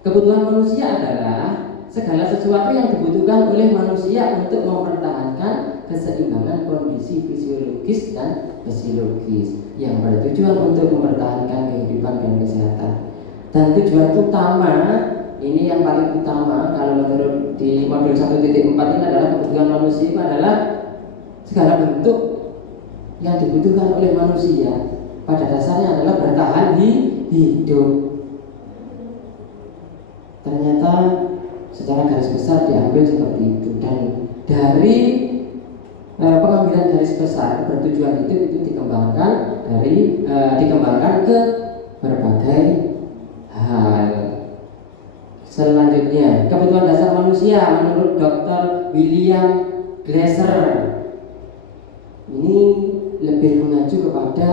Kebutuhan manusia adalah segala sesuatu yang dibutuhkan oleh manusia untuk mempertahankan keseimbangan kondisi fisiologis dan fisiologis yang bertujuan untuk mempertahankan kehidupan dan kesehatan. Dan tujuan utama ini yang paling utama kalau menurut di modul 1.4 ini adalah kebutuhan manusia adalah segala bentuk yang dibutuhkan oleh manusia pada dasarnya adalah bertahan hidup. Ternyata secara garis besar diambil seperti itu, dan dari pengambilan garis besar bertujuan itu dikembangkan dikembangkan ke berbagai hal. Selanjutnya, kebutuhan dasar manusia menurut Dr. William Glasser ini lebih mengacu kepada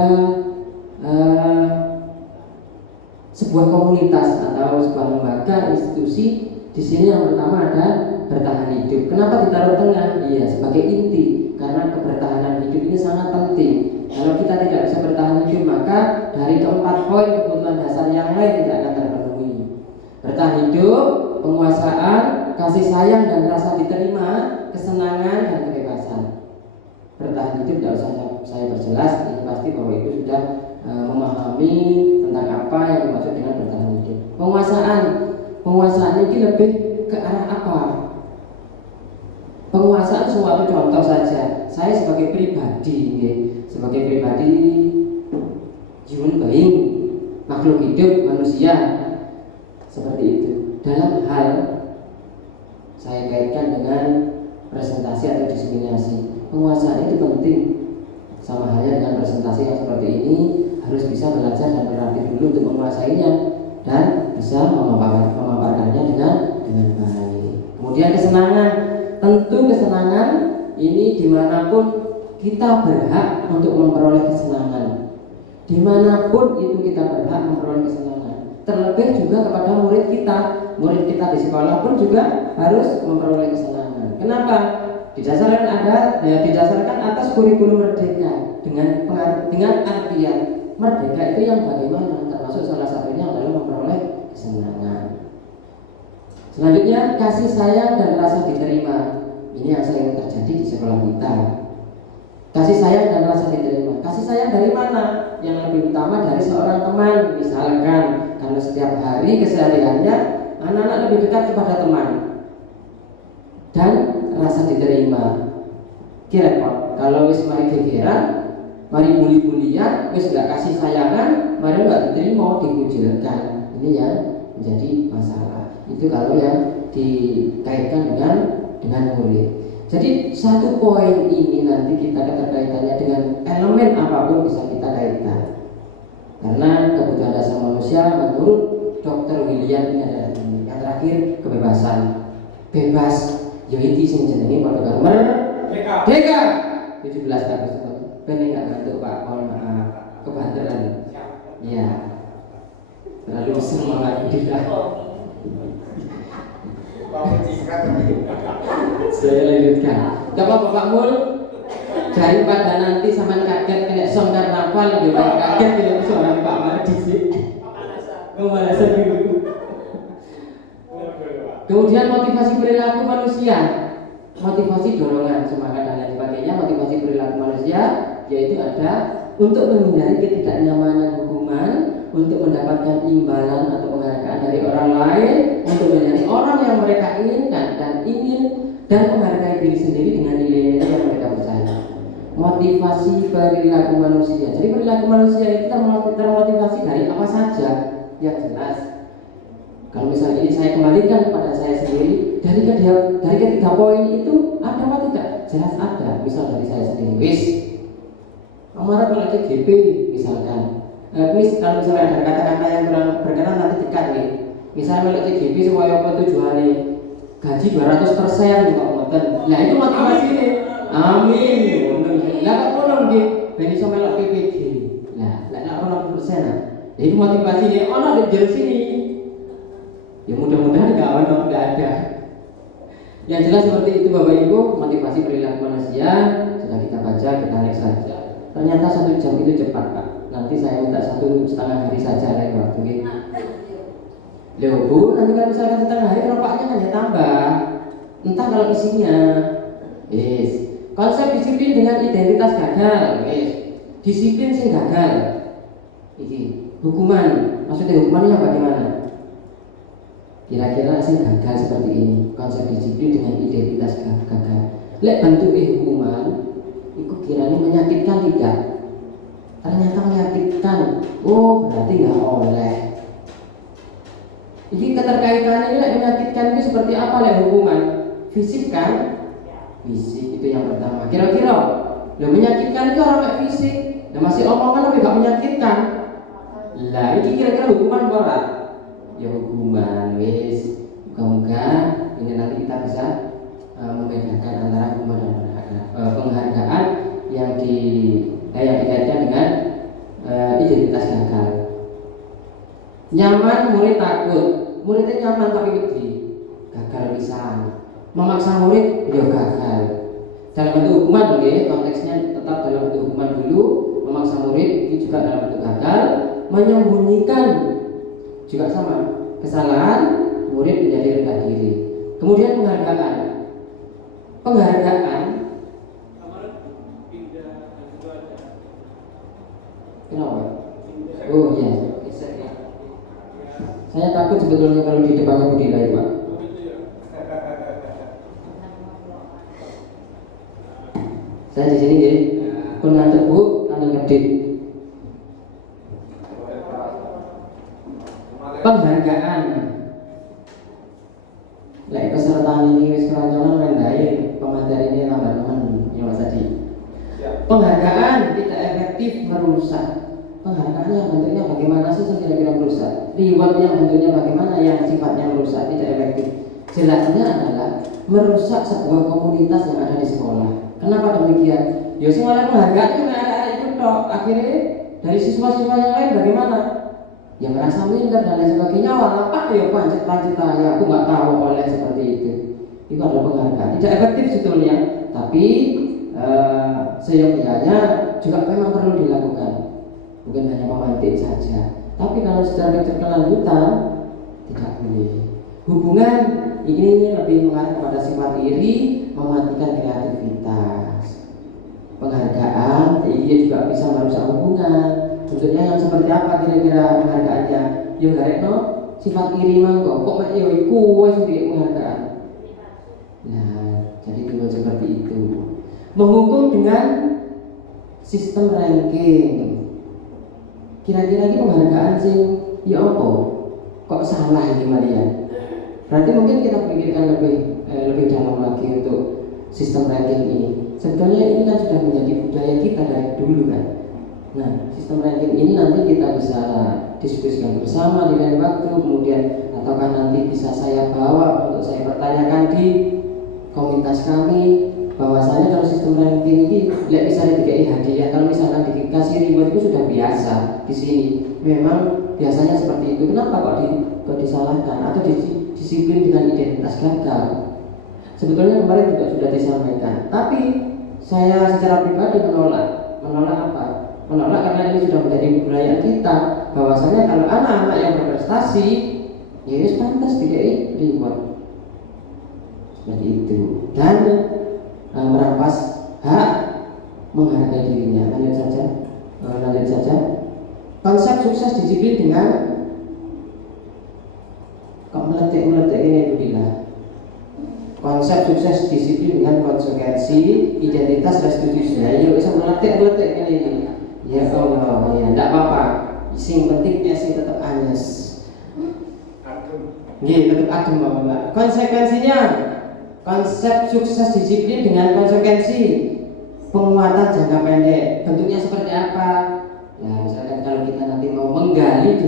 sebuah komunitas atau sebuah lembaga institusi. Di sini yang pertama ada bertahan hidup. Kenapa ditaruh tengah? Iya, sebagai inti, karena kebertahanan hidup ini sangat penting. Kalau kita tidak bisa bertahan hidup, maka dari keempat poin kebutuhan dasar yang lain tidak akan terpenuhi. Bertahan hidup, penguasaan, kasih sayang dan rasa diterima, kesenangan dan kebebasan. Bertahan hidup tidak usah saya perjelas, ini pasti bahwa itu sudah memahami tentang apa yang dimaksud dengan bertahan hidup. Penguasaan ini lebih ke arah apa? Penguasaan suatu contoh saja. Saya sebagai pribadi human being, makhluk hidup, manusia, seperti itu. Dalam hal saya kaitkan dengan presentasi atau diseminasi, penguasaan itu penting. Sama halnya dengan presentasi yang seperti ini, harus bisa belajar dan berlatih dulu untuk menguasainya dan bisa memaparkannya dengan baik. Kemudian kesenangan, tentu kesenangan ini dimanapun kita berhak untuk memperoleh kesenangan. Dimanapun itu kita berhak memperoleh kesenangan. Terlebih juga kepada murid kita di sekolah pun juga harus memperoleh kesenangan. Kenapa? Didasarkan atas kurikulum merdeka dengan artian merdeka itu yang bagaimana, termasuk salah satunya adalah memperoleh kesenangan. Selanjutnya kasih sayang dan rasa diterima. Ini yang sering terjadi di sekolah kita. Kasih sayang dan rasa diterima. Kasih sayang dari mana? Yang lebih utama dari seorang teman. Misalkan karena setiap hari kesehariannya anak-anak lebih dekat kepada teman. Dan rasa diterima. Kira-kira kalau wis mari gegeran, mari bully-bulian, wis gak kasih sayangan, mari gak diterima, dikucilkan. Ini yang menjadi masalah. Itu kalau yang dikaitkan dengan murid. Jadi satu poin ini nanti kita keterkaitannya dengan elemen apapun bisa kita kaitkan. Karena kebutuhan dasar manusia menurut Dr. William ini adalah ini. Yang terakhir kebebasan. Bebas yo iki sing jenenge padha merdeka. 17 Agustus. Ben enggak ngantuk Pak, mohon maaf. Kebanteran. Iya. Terlalu semangat tidak. Saya lanjutkan. Coba Bapak Mul, daripada nanti sama kaget kena song karnaval lebih baik kaget kena suara Pak Madi sih. Pemanasan dulu. Kemudian motivasi perilaku manusia, motivasi dorongan semangat dan lain sebagainya. Motivasi perilaku manusia yaitu ada untuk menghindari ketidaknyamanan hukuman, untuk mendapatkan imbalan atau penghargaan dari orang lain, untuk menjadi orang yang mereka inginkan dan ingin, dan menghargai diri sendiri dengan nilai-nilai yang mereka percaya. Motivasi perilaku manusia. Jadi perilaku manusia itu termotivasi dari apa saja yang jelas. Kalau misalnya ini saya kembalikan kepada saya sendiri, dari ketiga poin itu ada apa tidak? Jelas ada. Misal dari saya sendiri, wis amarah kalau CGP misalkan. Kalau misalnya ada kata-kata yang kurang berkenan nanti dikat nih. Misalnya kalau CGP supaya apa tujuannya gaji 200% kok ngoten. Nah itu motivasi nih. Amin. Lah kok ngono nggih ben iso melok PPG. Lah nek 20% nah. Itu motivasinya ono di jero sini. Ya mudah-mudahan enggak ada. Yang jelas seperti itu Bapak Ibu, motivasi perilaku manusia sudah kita baca, kita lihat saja. Ternyata 1 jam itu cepat Pak. Nanti saya minta 1,5 hari saja lain waktu ini. Loh Bu, nanti kalau misalkan setengah hari rokoknya hanya tambah. Entah kalau isinya. Yes. Konsep disiplin dengan identitas gagal. Yes. Disiplin sing gagal. Iki hukuman. Maksudnya hukumannya bagaimana? Kira-kira sing gagal seperti ini. Konsep disiplin dengan identitas gagal. Lek bentuk hukuman, itu kiranya menyakitkan tidak? Ternyata menyakitkan. Oh berarti nggak oleh. Jadi keterkaitannya ini menyakitkan itu seperti apa lek hukuman? Fisik kan? Fisik itu yang pertama. Kira-kira yang menyakitkan itu orang fisik. Dan masih omongan tapi nggak menyakitkan. Lah ini kira-kira hukuman apa? Ya hukuman wis. Moga-moga ini nanti kita bisa membedakan antara hukuman dan penghargaan yang dikaitkan dengan identitas gagal. Nyaman murid takut, muridnya nyaman tapi wedi, gagal pisan. Memaksa murid ya gagal. Dalam bentuk hukuman nggih, konteksnya tetap dalam bentuk hukuman dulu. Memaksa murid itu juga dalam bentuk gagal. Menyembunyikan juga sama, kesalahan murid menjadi rendah diri. Kemudian penghargaan kenapa? Oh iya, saya takut sebetulnya kalau di depan aku dinilai Pak. Saya di sini gini, pun ngantuk Bu, ngantuk ngedit. Penghargaan. Lek peserta ini wis kerancangan mendain pemateri ini tambah teman yang Mas Adi. Penghargaan tidak efektif merusak. Penghargaan yang bentuknya bagaimana sih kira-kira merusak? Reward yang bentuknya bagaimana yang sifatnya merusak tidak efektif? Jelasnya adalah merusak sebuah komunitas yang ada di sekolah. Kenapa demikian? Ya semuanya penghargaan itu anak-anak itu tok. Akhirnya dari siswa-siswa yang lain bagaimana? Ya merasa minder dan lain sebagainya. Apa ya pancet-pancet ya aku nggak tahu oleh seperti itu. Itu adalah penghargaan. Tidak efektif sebetulnya, tapi seyogyanya juga memang perlu dilakukan. Bukan hanya memantik saja. Tapi kalau secara berkelanjutan tidak boleh. Hubungan ini lebih mengarah kepada sifat iri, mematikan kreativitas. Penghargaan ini juga bisa merusak hubungan. Bentuknya yang seperti apa kira-kira penghargaannya? Yo garekno sifat iri mangko kok mek yo iku wis ndek penghargaan. Nah, jadi timbul seperti itu. Menghukum dengan sistem ranking. Kira-kira ini penghargaan sing ya apa? Kok salah ini Maria? Berarti mungkin kita pikirkan lebih dalam lagi untuk sistem ranking ini. Sebetulnya ini kan sudah menjadi budaya kita dari dulu kan. Nah, sistem ranking ini nanti kita bisa diskusikan bersama di lain waktu, kemudian ataukah nanti bisa saya bawa untuk saya pertanyakan di komunitas kami, bahwasanya kalau sistem ranking ini tidak bisa dikasih hadiah. Kalau misalkan dikasih reward itu sudah biasa di sini. Memang biasanya seperti itu. Kenapa kok disalahkan atau disiplin dengan identitas gagal? Sebetulnya kemarin juga sudah disampaikan, tapi saya secara pribadi menolak apa? Menolak karena ini sudah menjadi budaya kita, bahwasanya kalau anak-anak yang berprestasi ya wis pantas dikasih reward seperti itu, dan merampas hak menghargai dirinya. Lanjut saja. Konsep sukses disiplin dengan meletik ini Budila. Konsep sukses disiplin dengan konsekuensi, identitas, restitusi. Ya, yuk bisa meletik ini. Ya Allah, ya tidak apa-apa. Sing penting sing tetap anes. Tetap adem Mbak. Konsekuensinya, konsep sukses disiplin dengan konsekuensi penguatan jangka pendek. Bentuknya seperti apa? Ya, misalkan kalau kita nanti mau menggali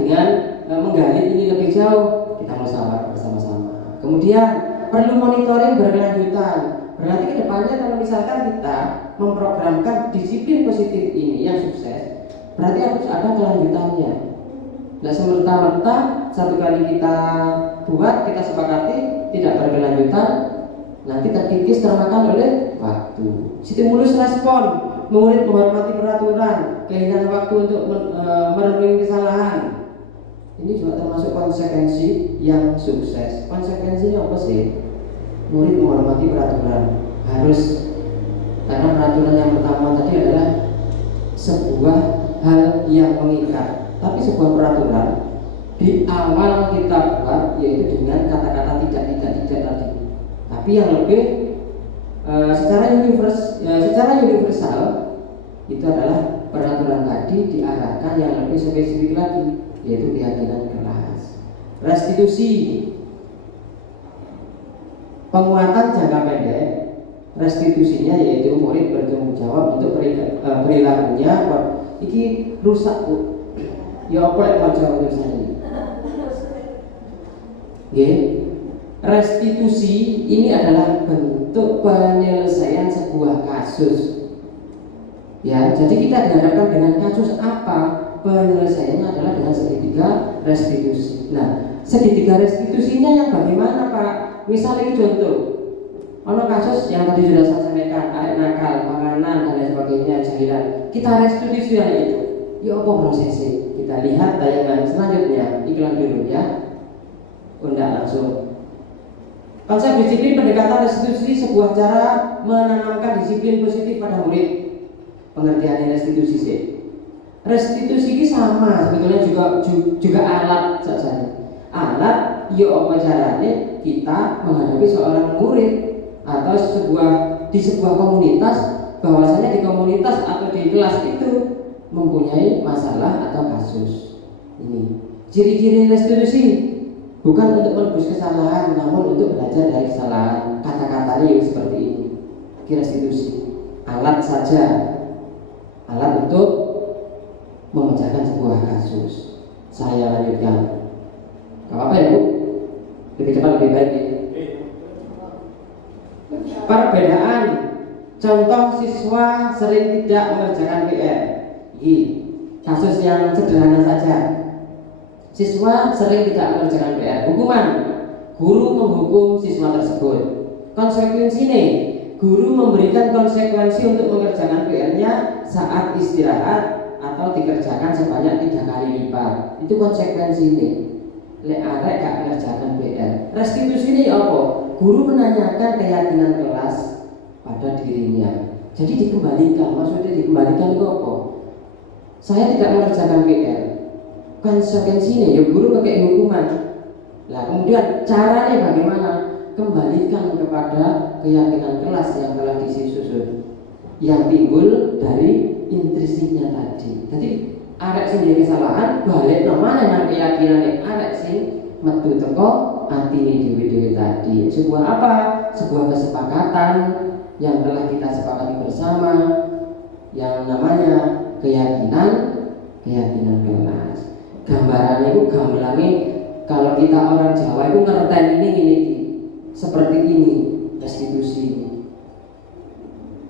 ini lebih jauh, kita musyawarah bersama-sama. Kemudian perlu monitoring berkelanjutan. Berarti kedepannya kalau misalkan kita memprogramkan disiplin positif ini yang sukses, berarti harus ada kelanjutannya. Tidak semerta-merta satu kali kita buat, kita sepakati tidak berkelanjutan, nanti terkikis termakan oleh waktu. Stimulus respon, murid menghormati peraturan, kehilangan waktu untuk merenungi kesalahan. Ini juga termasuk konsekuensi yang sukses. Konsekuensinya apa sih? Murid menghormati peraturan harus, karena peraturan yang pertama tadi adalah sebuah hal yang mengikat. Tapi sebuah peraturan di awal kita buat yaitu dengan kata-kata tidak tadi. Tapi yang lebih secara universal itu adalah peraturan tadi diarahkan yang lebih spesifik lagi, yaitu keyakinan kelas. Restitusi, penguatan jangka pendek. Restitusinya yaitu murid bertanggung jawab untuk perilakunya. Iki rusak Bu. Ya apa yang mau jawab tulisan ini? Restitusi ini adalah bentuk penyelesaian sebuah kasus. Ya, jadi kita dihadapkan dengan kasus apa? Penyelesaiannya adalah dengan segitiga restitusi. Nah, segitiga restitusinya yang bagaimana Pak? Misalnya contoh, ono kasus yang tadi sudah saya sampaikan, arek nakal, panganan dan lain sebagainya, jahilan. Kita restitusi yang itu. Ya apa prosesnya? Kita lihat tayangan selanjutnya, iklan dulu ya. Enggak langsung. Konsep disiplin pendekatan restitusi sebuah cara menanamkan disiplin positif pada murid. Pengertian restitusi sih. Restitusi ini sama sebetulnya juga alat saja. Alat yo apa caranya kita menghadapi seorang murid atau di sebuah komunitas, bahwasanya di komunitas atau di kelas itu mempunyai masalah atau kasus. Ini ciri-ciri restitusi bukan untuk menebus kesalahan, namun untuk belajar dari kesalahan. Kata-katanya yang seperti ini. Restitusi alat saja, alat untuk memecahkan sebuah kasus. Saya lanjutkan. Gak apa-apa ya Bu? Lebih cepat lebih baik ya. Perbedaan. Contoh siswa sering tidak mengerjakan PR. Ini kasus yang sederhana saja. Siswa sering tidak mengerjakan PR. Hukuman, guru menghukum siswa tersebut. Konsekuensinya, guru memberikan konsekuensi untuk mengerjakan PR-nya saat istirahat atau dikerjakan sebanyak 3 kali lipat. Itu konsekuensinya. Lek arek gak mengerjakan PR. Restitusi ini apa? Guru menanyakan keyakinan kelas pada dirinya. Jadi dikembalikan. Maksudnya dikembalikan itu apa? Saya tidak mengerjakan PR. Konsekuensinya ya guru pakai hukuman. Nah kemudian caranya bagaimana? Kembalikan kepada keyakinan kelas yang telah disusun, yang timbul dari intrinsiknya tadi. Jadi arek sing duwe kesalahan balik namanya yang keyakinan arek sing metu teko atine dhewe-dhewe tadi. Sebuah apa? Sebuah kesepakatan yang telah kita sepakati bersama yang namanya keyakinan kelas. Gambarannya itu gambarannya kalau kita orang Jawa itu ngerti ini seperti ini restitusi ini.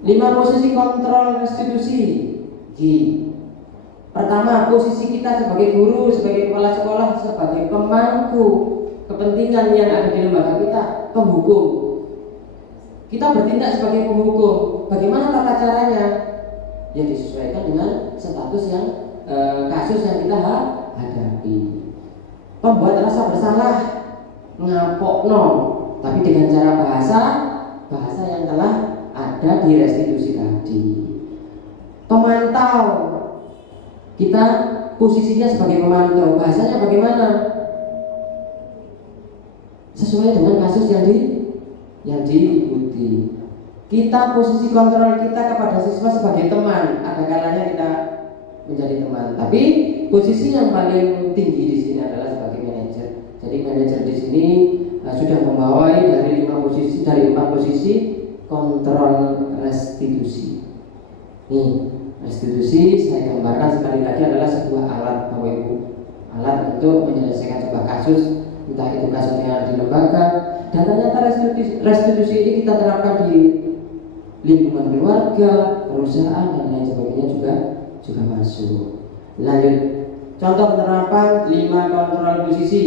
5 posisi kontrol restitusi. Pertama, posisi kita sebagai guru, sebagai kepala sekolah, sebagai pemangku kepentingan yang ada di lembaga kita, penghukum. Kita bertindak sebagai penghukum. Bagaimana tata caranya? Ya disesuaikan dengan status yang kasus yang kita hadapi. Pembuat rasa bersalah, ngapokno, tapi dengan cara bahasa yang telah ada di restitusi tadi. Pemantau, kita posisinya sebagai pemantau, bahasanya bagaimana? Sesuai dengan kasus yang diikuti. Kita posisi kontrol kita kepada siswa sebagai teman, ada kalanya kita menjadi teman. Tapi posisi yang paling tinggi di sini adalah sebagai manajer. Jadi manajer di sini sudah membawai dari 4 posisi kontrol restitusi. Nih, restitusi saya gambarkan sekali lagi adalah sebuah alat Bapak Ibu. Alat untuk menyelesaikan sebuah kasus, entah itu kasus yang ada di lembaga. Dan ternyata restitusi ini kita terapkan di lingkungan keluarga, perusahaan dan lain sebagainya juga masuk. Lanjut, contoh penerapan 5 kontrol posisi.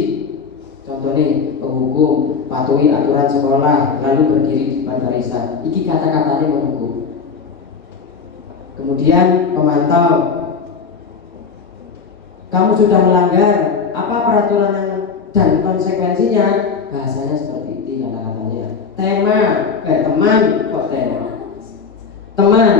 Contoh nih, penghukum patuhi aturan sekolah lalu berdiri di depan barisan. Iki kata-katanya menghukum. Kemudian pemantau, kamu sudah melanggar apa peraturan dan konsekuensinya, bahasanya seperti itu kata-katanya. Teman, teman,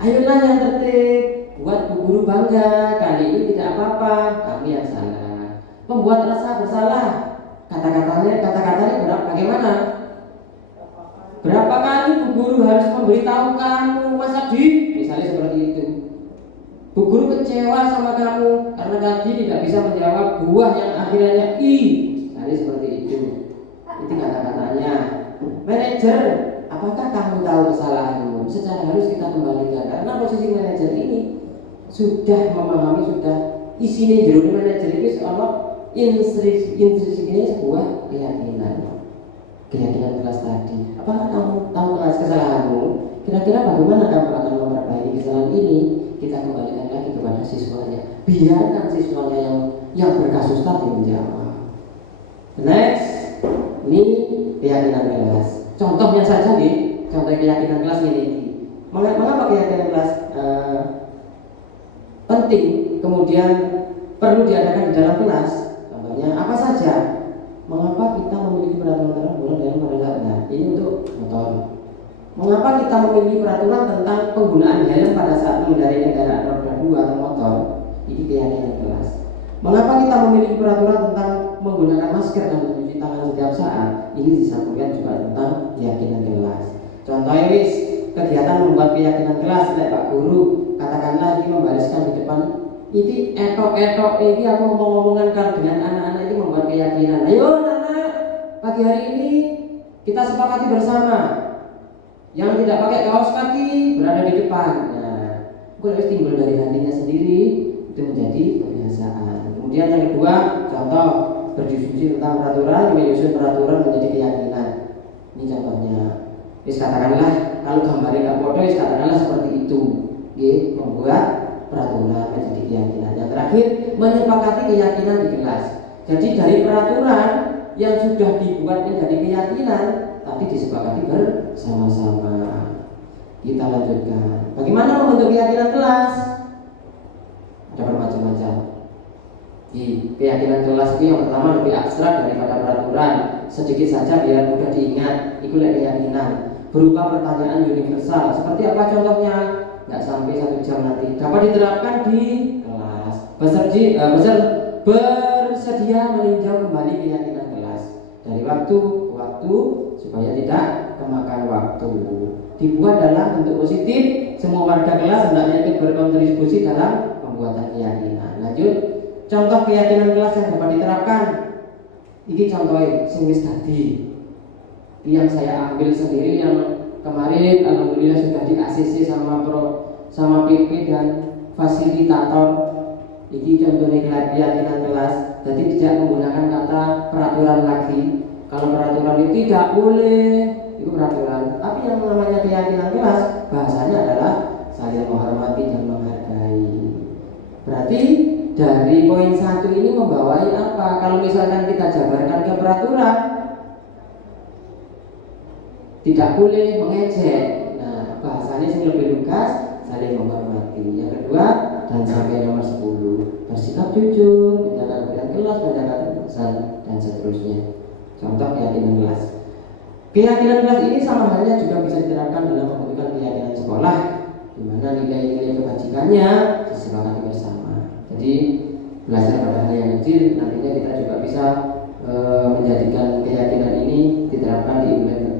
ayolah yang tertib, buat bu guru bangga, kali ini tidak apa-apa, kami yang salah. Membuat rasa bersalah, kata-katanya bagaimana? Berapa kali bu guru harus memberitahu kamu, Mas Adi, misalnya seperti itu. Bu guru kecewa sama kamu karena tadi tidak bisa menjawab buah yang akhirnya I, misalnya seperti itu. Itu kata-katanya. Manajer, apakah kamu tahu kesalahanmu? Secara harus kita kembalikan karena posisi manajer ini sudah memahami, sudah isinya jero manajer itu soal instruksinya sebuah keyakinan kelas tadi. Apakah kamu tahu kelas kesalahanmu? Kira-kira bagaimana kamu akan memperbaiki kesalahan ini? Kita kembalikan lagi kepada siswanya. Biarkan siswanya yang berkasus tadi menjawab. Next, ini keyakinan kelas. Contohnya saja nih, contoh keyakinan kelas ini. Mengapa keyakinan kelas penting, kemudian perlu diadakan di dalam kelas? Contohnya apa saja? Mengapa kita memiliki peraturan dalam pada saat ini untuk motor? Mengapa kita memiliki peraturan tentang penggunaan helm pada saat mengendarai kendaraan roda 2 atau motor? Ini keyakinan kelas. Mengapa kita memiliki peraturan tentang menggunakan masker dan mencuci tangan setiap saat? Ini disambungkan juga tentang keyakinan kelas. Contohnya wis kegiatan membuat keyakinan kelas, Pak Guru, katakanlah ini membariskan di depan. Ini etok ini aku ngomong-ngomongan dengan anak-anak ini membuat keyakinan. Ayo anak, pagi hari ini kita sepakati bersama. Yang tidak pakai kaos kaki berada di depan. Nah, itu harus timbul dari hatinya sendiri, itu menjadi kebiasaan. Kemudian yang kedua, contoh berdiskusi tentang peraturan, menyusun peraturan menjadi keyakinan. Ini contohnya. Wis katakanlah kalau gambarnya nggak bodoh, wis katakanlah seperti itu. Membuat peraturan menjadi keyakinan. Yang terakhir, menyepakati keyakinan di kelas. Jadi dari peraturan yang sudah dibuat menjadi keyakinan, tapi disepakati bersama-sama. Kita lanjutkan. Bagaimana membentuk keyakinan kelas? Ada bermacam-macam. Keyakinan kelas ini yang pertama lebih abstrak daripada peraturan. Sedikit saja biar mudah diingat. Itulah keyakinan. Berupa pertanyaan universal. Seperti apa contohnya? Nggak sampai 1 jam nanti. Dapat diterapkan di kelas. Bersedia meninjau kembali keyakinan kelas dari waktu ke waktu supaya tidak kemakan waktu. Dibuat dalam bentuk positif. Semua warga kelas hendaknya ikut berkontribusi dalam pembuatan keyakinan. Lanjut, contoh keyakinan kelas yang dapat diterapkan. Ini contohnya sing wis tadi. yang saya ambil sendiri yang kemarin alhamdulillah sudah di ACC sama PP dan fasilitator. Ini contohnya keyakinan kelas. Jadi tidak menggunakan kata peraturan lagi. Kalau peraturan itu tidak boleh, itu peraturan. Tapi yang namanya keyakinan kelas bahasanya adalah saling menghormati dan menghargai. Berarti dari poin 1 ini membawai apa? Kalau misalkan kita jabarkan ke peraturan, tidak boleh mengejek. Nah, bahasanya yang lebih lugas, saling menghormati. Yang kedua, dan sampai nomor 10, bersikap jujur, menjaga kelas, menjaga keputusan, dan seterusnya. Contoh keyakinan kelas. Keyakinan kelas ini sama halnya juga bisa diterapkan dalam pembentukan keyakinan sekolah, di mana nilai-nilai kebajikannya disepakati bersama. Jadi belajar pada hal yang kecil, nantinya kita juga bisa menjadikan keyakinan ini diterapkan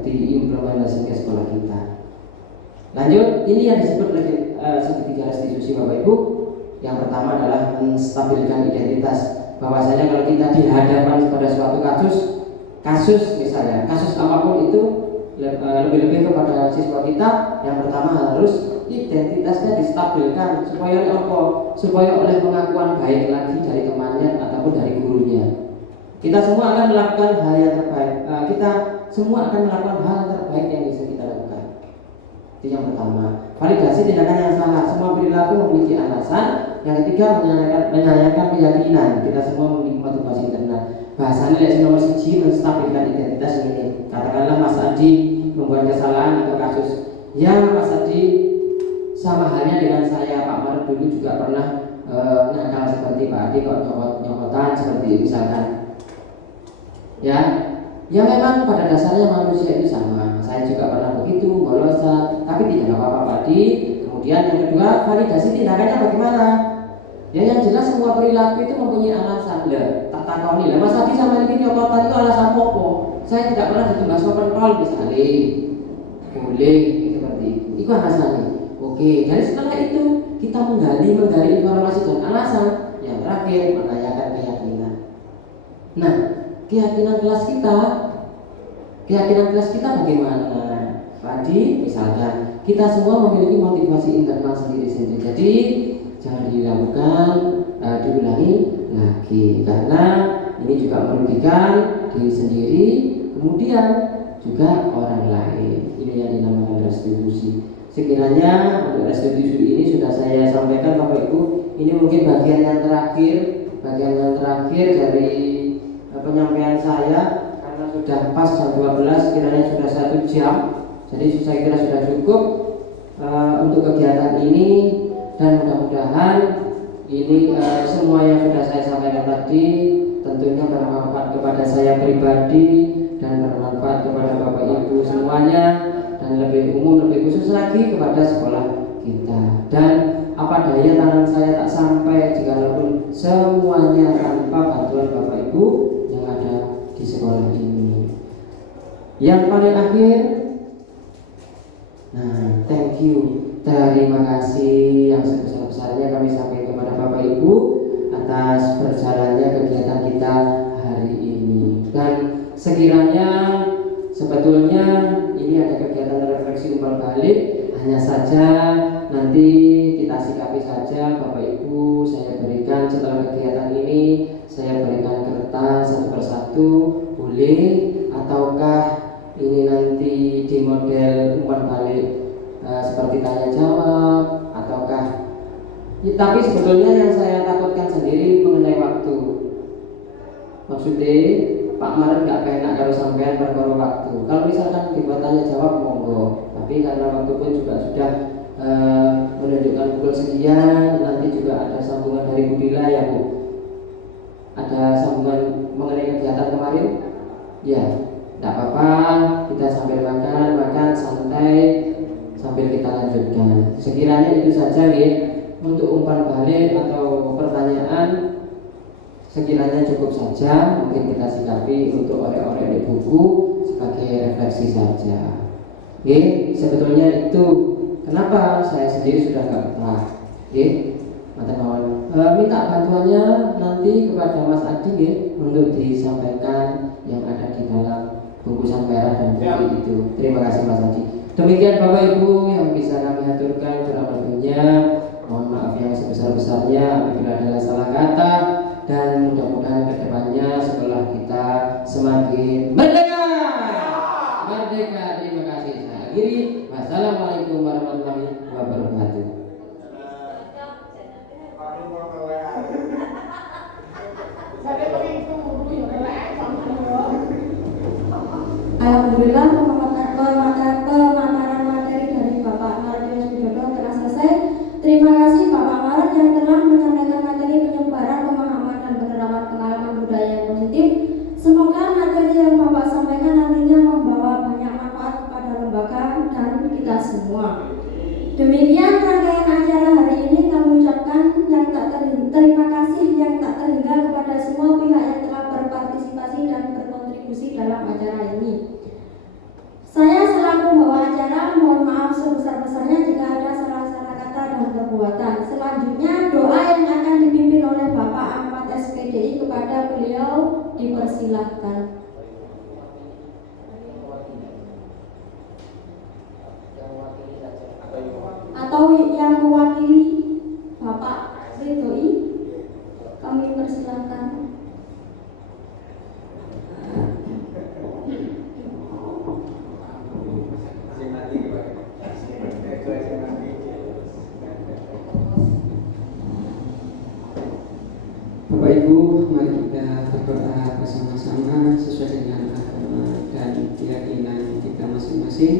diimplementasi ke sekolah kita. Lanjut, ini yang disebut segitiga restitusi Bapak Ibu. Yang pertama adalah menstabilkan identitas. Bahwasanya kalau kita dihadapkan pada suatu kasus misalnya, kasus apapun itu lebih-lebih kepada siswa kita, yang pertama harus identitasnya distabilkan supaya apa? Supaya oleh pengakuan baik lagi dari temannya ataupun dari gurunya. Kita semua akan melakukan hal yang terbaik. Kita semua akan melakukan hal terbaik yang bisa kita lakukan. Itu yang pertama. Validasi tindakan yang salah. Semua perilaku memiliki alasan. Yang ketiga, menanyakan keyakinan. Kita semua memiliki motivasi internal. Bahasanya leksi nomor 1, menstabilkan identitas ini. Katakanlah Mas Adi membuat kesalahan atau kasus. Ya Mas Adi, sama halnya dengan saya, Pak Mar dulu juga pernah nakal seperti Pak Adi, kok nyokotan seperti itu misalkan. Ya memang pada dasarnya manusia itu sama. Saya juga pernah begitu, bolosan, tapi tidak apa-apa Pak Adi. Kemudian yang kedua, validasi tindakannya bagaimana? Ya yang jelas semua perilaku itu mempunyai alasan. Tak takoni lah, Mas Adi sama ini nyokotan itu alasan apa? Saya tidak pernah ditumbas open call misalnya. Boleh seperti itu. Itu alasannya. Oke, dari setelah itu kita menggali informasi dan alasan. Yang terakhir, menanyakan keyakinan. Nah, keyakinan kelas kita bagaimana? Tadi misalkan kita semua memiliki motivasi internal sendiri-sendiri. Jadi jangan diulangi lagi karena ini juga merugikan diri sendiri, kemudian juga orang lain. Ini yang dinamakan restitusi. Sekiranya untuk restitusi ini sudah saya sampaikan Bapak Ibu. Ini mungkin bagian yang terakhir dari penyampaian saya karena sudah pas jam 12, kiranya sudah 1 jam. Jadi saya kira sudah cukup untuk kegiatan ini, dan mudah-mudahan ini semua yang sudah saya sampaikan tadi tentunya bermanfaat kepada saya pribadi dan bermanfaat kepada Bapak Ibu semuanya, dan lebih umum, lebih khusus lagi kepada sekolah kita. Dan apa daya tangan saya tak sampai jikalaupun semuanya tanpa bantuan Bapak Ibu yang ada di sekolah ini. Yang paling akhir, thank you, terima kasih yang sebesar-besarnya kami sampaikan kepada Bapak Ibu atas berjalannya kegiatan kita hari ini. Dan sekiranya sebetulnya ini ada kegiatan refleksi umpal balik, hanya saja nanti kita sikapi saja Bapak Ibu. Saya berikan setelah kegiatan ini, saya berikan kertas satu persatu, boleh, ataukah ini nanti di model umpan balik seperti tanya jawab, ataukah tapi sebetulnya yang saya takutkan sendiri mengenai waktu. Maksudnya Pak Maret nggak enak kalau sampean perkara waktu. Kalau misalkan dibuat tanya jawab monggo, tapi karena waktu pun juga sudah menunjukkan pukul sekian, nanti juga ada sambungan dari Bu Dila ya Bu. Ada sambungan mengenai kegiatan kemarin? Ya, tidak apa-apa, kita sambil makan santai sambil kita lanjutkan. Sekiranya itu saja nih untuk umpan balik atau pertanyaan. Sekiranya cukup saja, mungkin kita sikapi untuk orek-orek di buku sebagai refleksi saja. Oke, sebetulnya itu kenapa saya sendiri sudah nggak betah. Oke, minta bantuannya nanti kepada Mas Adi untuk disampaikan yang ada di dalam bungkusan merah dan putih itu. Terima kasih Mas Haji. Demikian Bapak Ibu yang bisa kami aturkan, kurang lebihnya mohon maaf yang sebesar-besarnya apabila ada salah kata, dan mudah-mudahan kedepannya setelah kita semakin merdeka. Terima kasih. Saya akhiri. Wassalamualaikum warahmatullahi wabarakatuh. Alhamdulillah pemaparan materi dari Bapak Maret Widodo telah selesai. Terima kasih Bapak Maret yang telah menyampaikan materi penyebaran pemahaman dan penerapan pengalaman budaya yang positif. Semoga materi yang Bapak sampaikan nantinya membawa banyak manfaat kepada lembaga dan kita semua. Demikian rangkaian acara hari ini. Kami ucapkan terima kasih yang tak terhingga kepada semua pihak yang telah berpartisipasi dan berkontribusi dalam acara ini. Saya selaku pembawa acara mohon maaf sebesar-besarnya jika ada salah-salah kata dan perbuatan. Selanjutnya doa yang akan dipimpin oleh Bapak Ahmad SPDI, kepada beliau dipersilahkan. Atau yang mewakili Bapak Ridhoi, kami persilahkan. Bapak Ibu, mari kita berdoa bersama-sama sesuai dengan agama dan keyakinan kita masing-masing,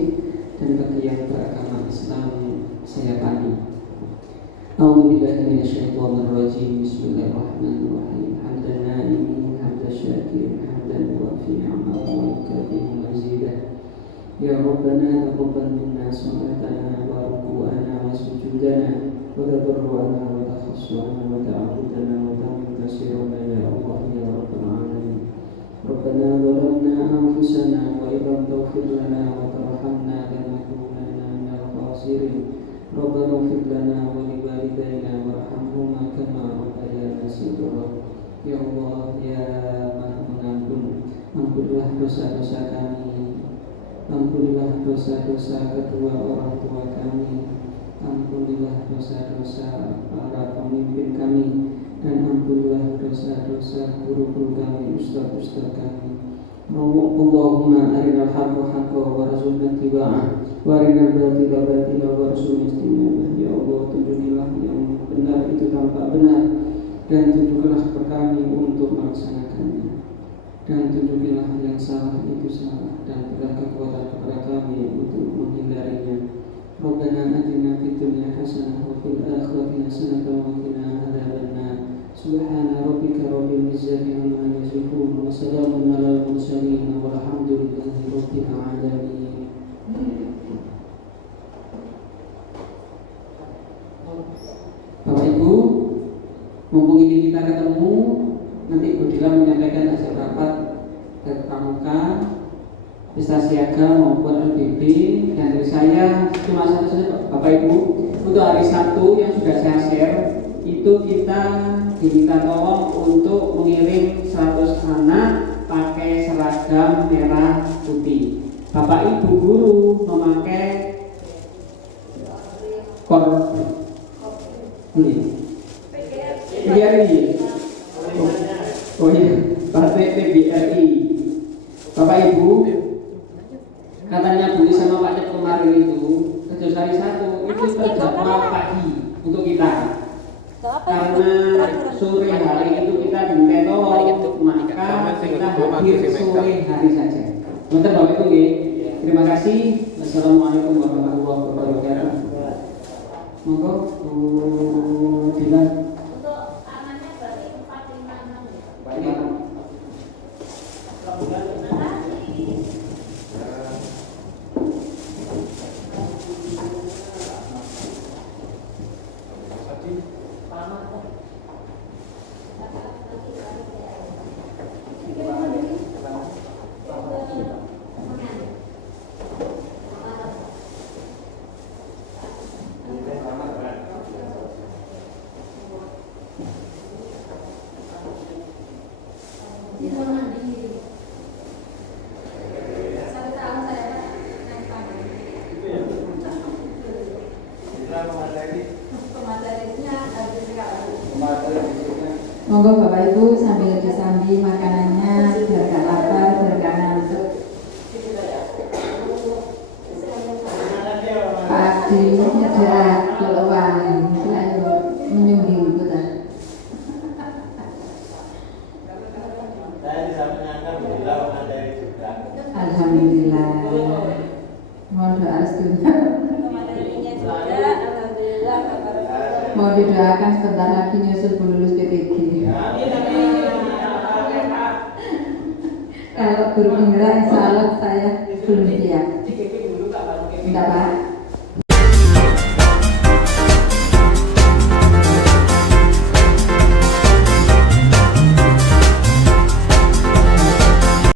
dan bagi yang beragama Islam saya pagi. A'udzubillahi minasyaitonirrajim. Bismillahirrahmanirrahim. Hamdan na'imin, hamdan syakirin, hamdan muwafi ni'amahu wa yukafi'u mazidah. Ya Rabbana taqabbal minna salatana wa ruku'ana wa sujudana wa tadarru'ana wa takhassu'ana wa ta'abudana wa ta'mintasirana ya Allah ya Rabbal Alamin. Rabbana zalamna anfusana wa illam taghfir lana wa tarhamna lanakunanna minal khasirin. Rabbana ighfir lana wa liwalidayna warhamhuma kama rabbayana shighara. Ya Allah ya Maha Pengampun, ampunilah dosa-dosa kami, ampunilah dosa-dosa kedua orang tua kami, ampunilah dosa-dosa para pemimpin kami, dan ampunilah dosa-dosa guru-guru kami, ustaz-ustaz kami. Allahumma arinal haqqa haqqa warzuqna ittiba'ah wa arinal batila batila warzuqna ijtinabah. Ya Allah, tunjukilah yang benar itu tampak benar, dan tunjukilah kami untuk melaksanakannya, dan tunjukilah yang salah itu salah, dan berilah kekuatan kepada kami untuk menghindarinya. Rabbana atina fid dunya hasanah wa fil akhirati hasanah wa qina adzabannar. Subhana rabbika rabbil izzati amma yasifun wa salamun alal mursalin walhamdulillahi rabbil alamin. Bapak Ibu, mumpung ini kita ketemu, nanti Bu Dila menyampaikan hasil rapat ke Pramuka, Pesta Siaga maupun LBB, dan dari saya cuma satu saja Bapak Ibu. Untuk hari Sabtu yang sudah saya share, itu kita diminta tolong untuk mengirim 100 anak pakai seragam merah putih. Bapak Ibu guru memakai PGRI. Oh iya, partai PGRI. Bapak Ibu, katanya Bu sama Pak Cep kemarin itu kerja hari satu itu terjadwal pagi untuk kita. Karena sore hari itu kita diminta tolong, maka kita hadir sore hari saja. Bentar Bapak Ibu, terima kasih. Wassalamualaikum warahmatullahi wabarakatuh. Monggo Bu Dila. Untuk amannya berarti 456. Baik. Monggo Bapak Ibu sambil disambi makanannya biar gak lapar, biar gak ngantuk. Pak Adi nyediak keluar, selalu menyunggi putar. Saya bisa menyangka bila mengadari juga. Alhamdulillah. Mohon doa restunya. Mau didoakan sebentar lagi nyusul Bu lulus PTG. Kalau guru penggerak insya Allah saya belum siap. Enggak Pak?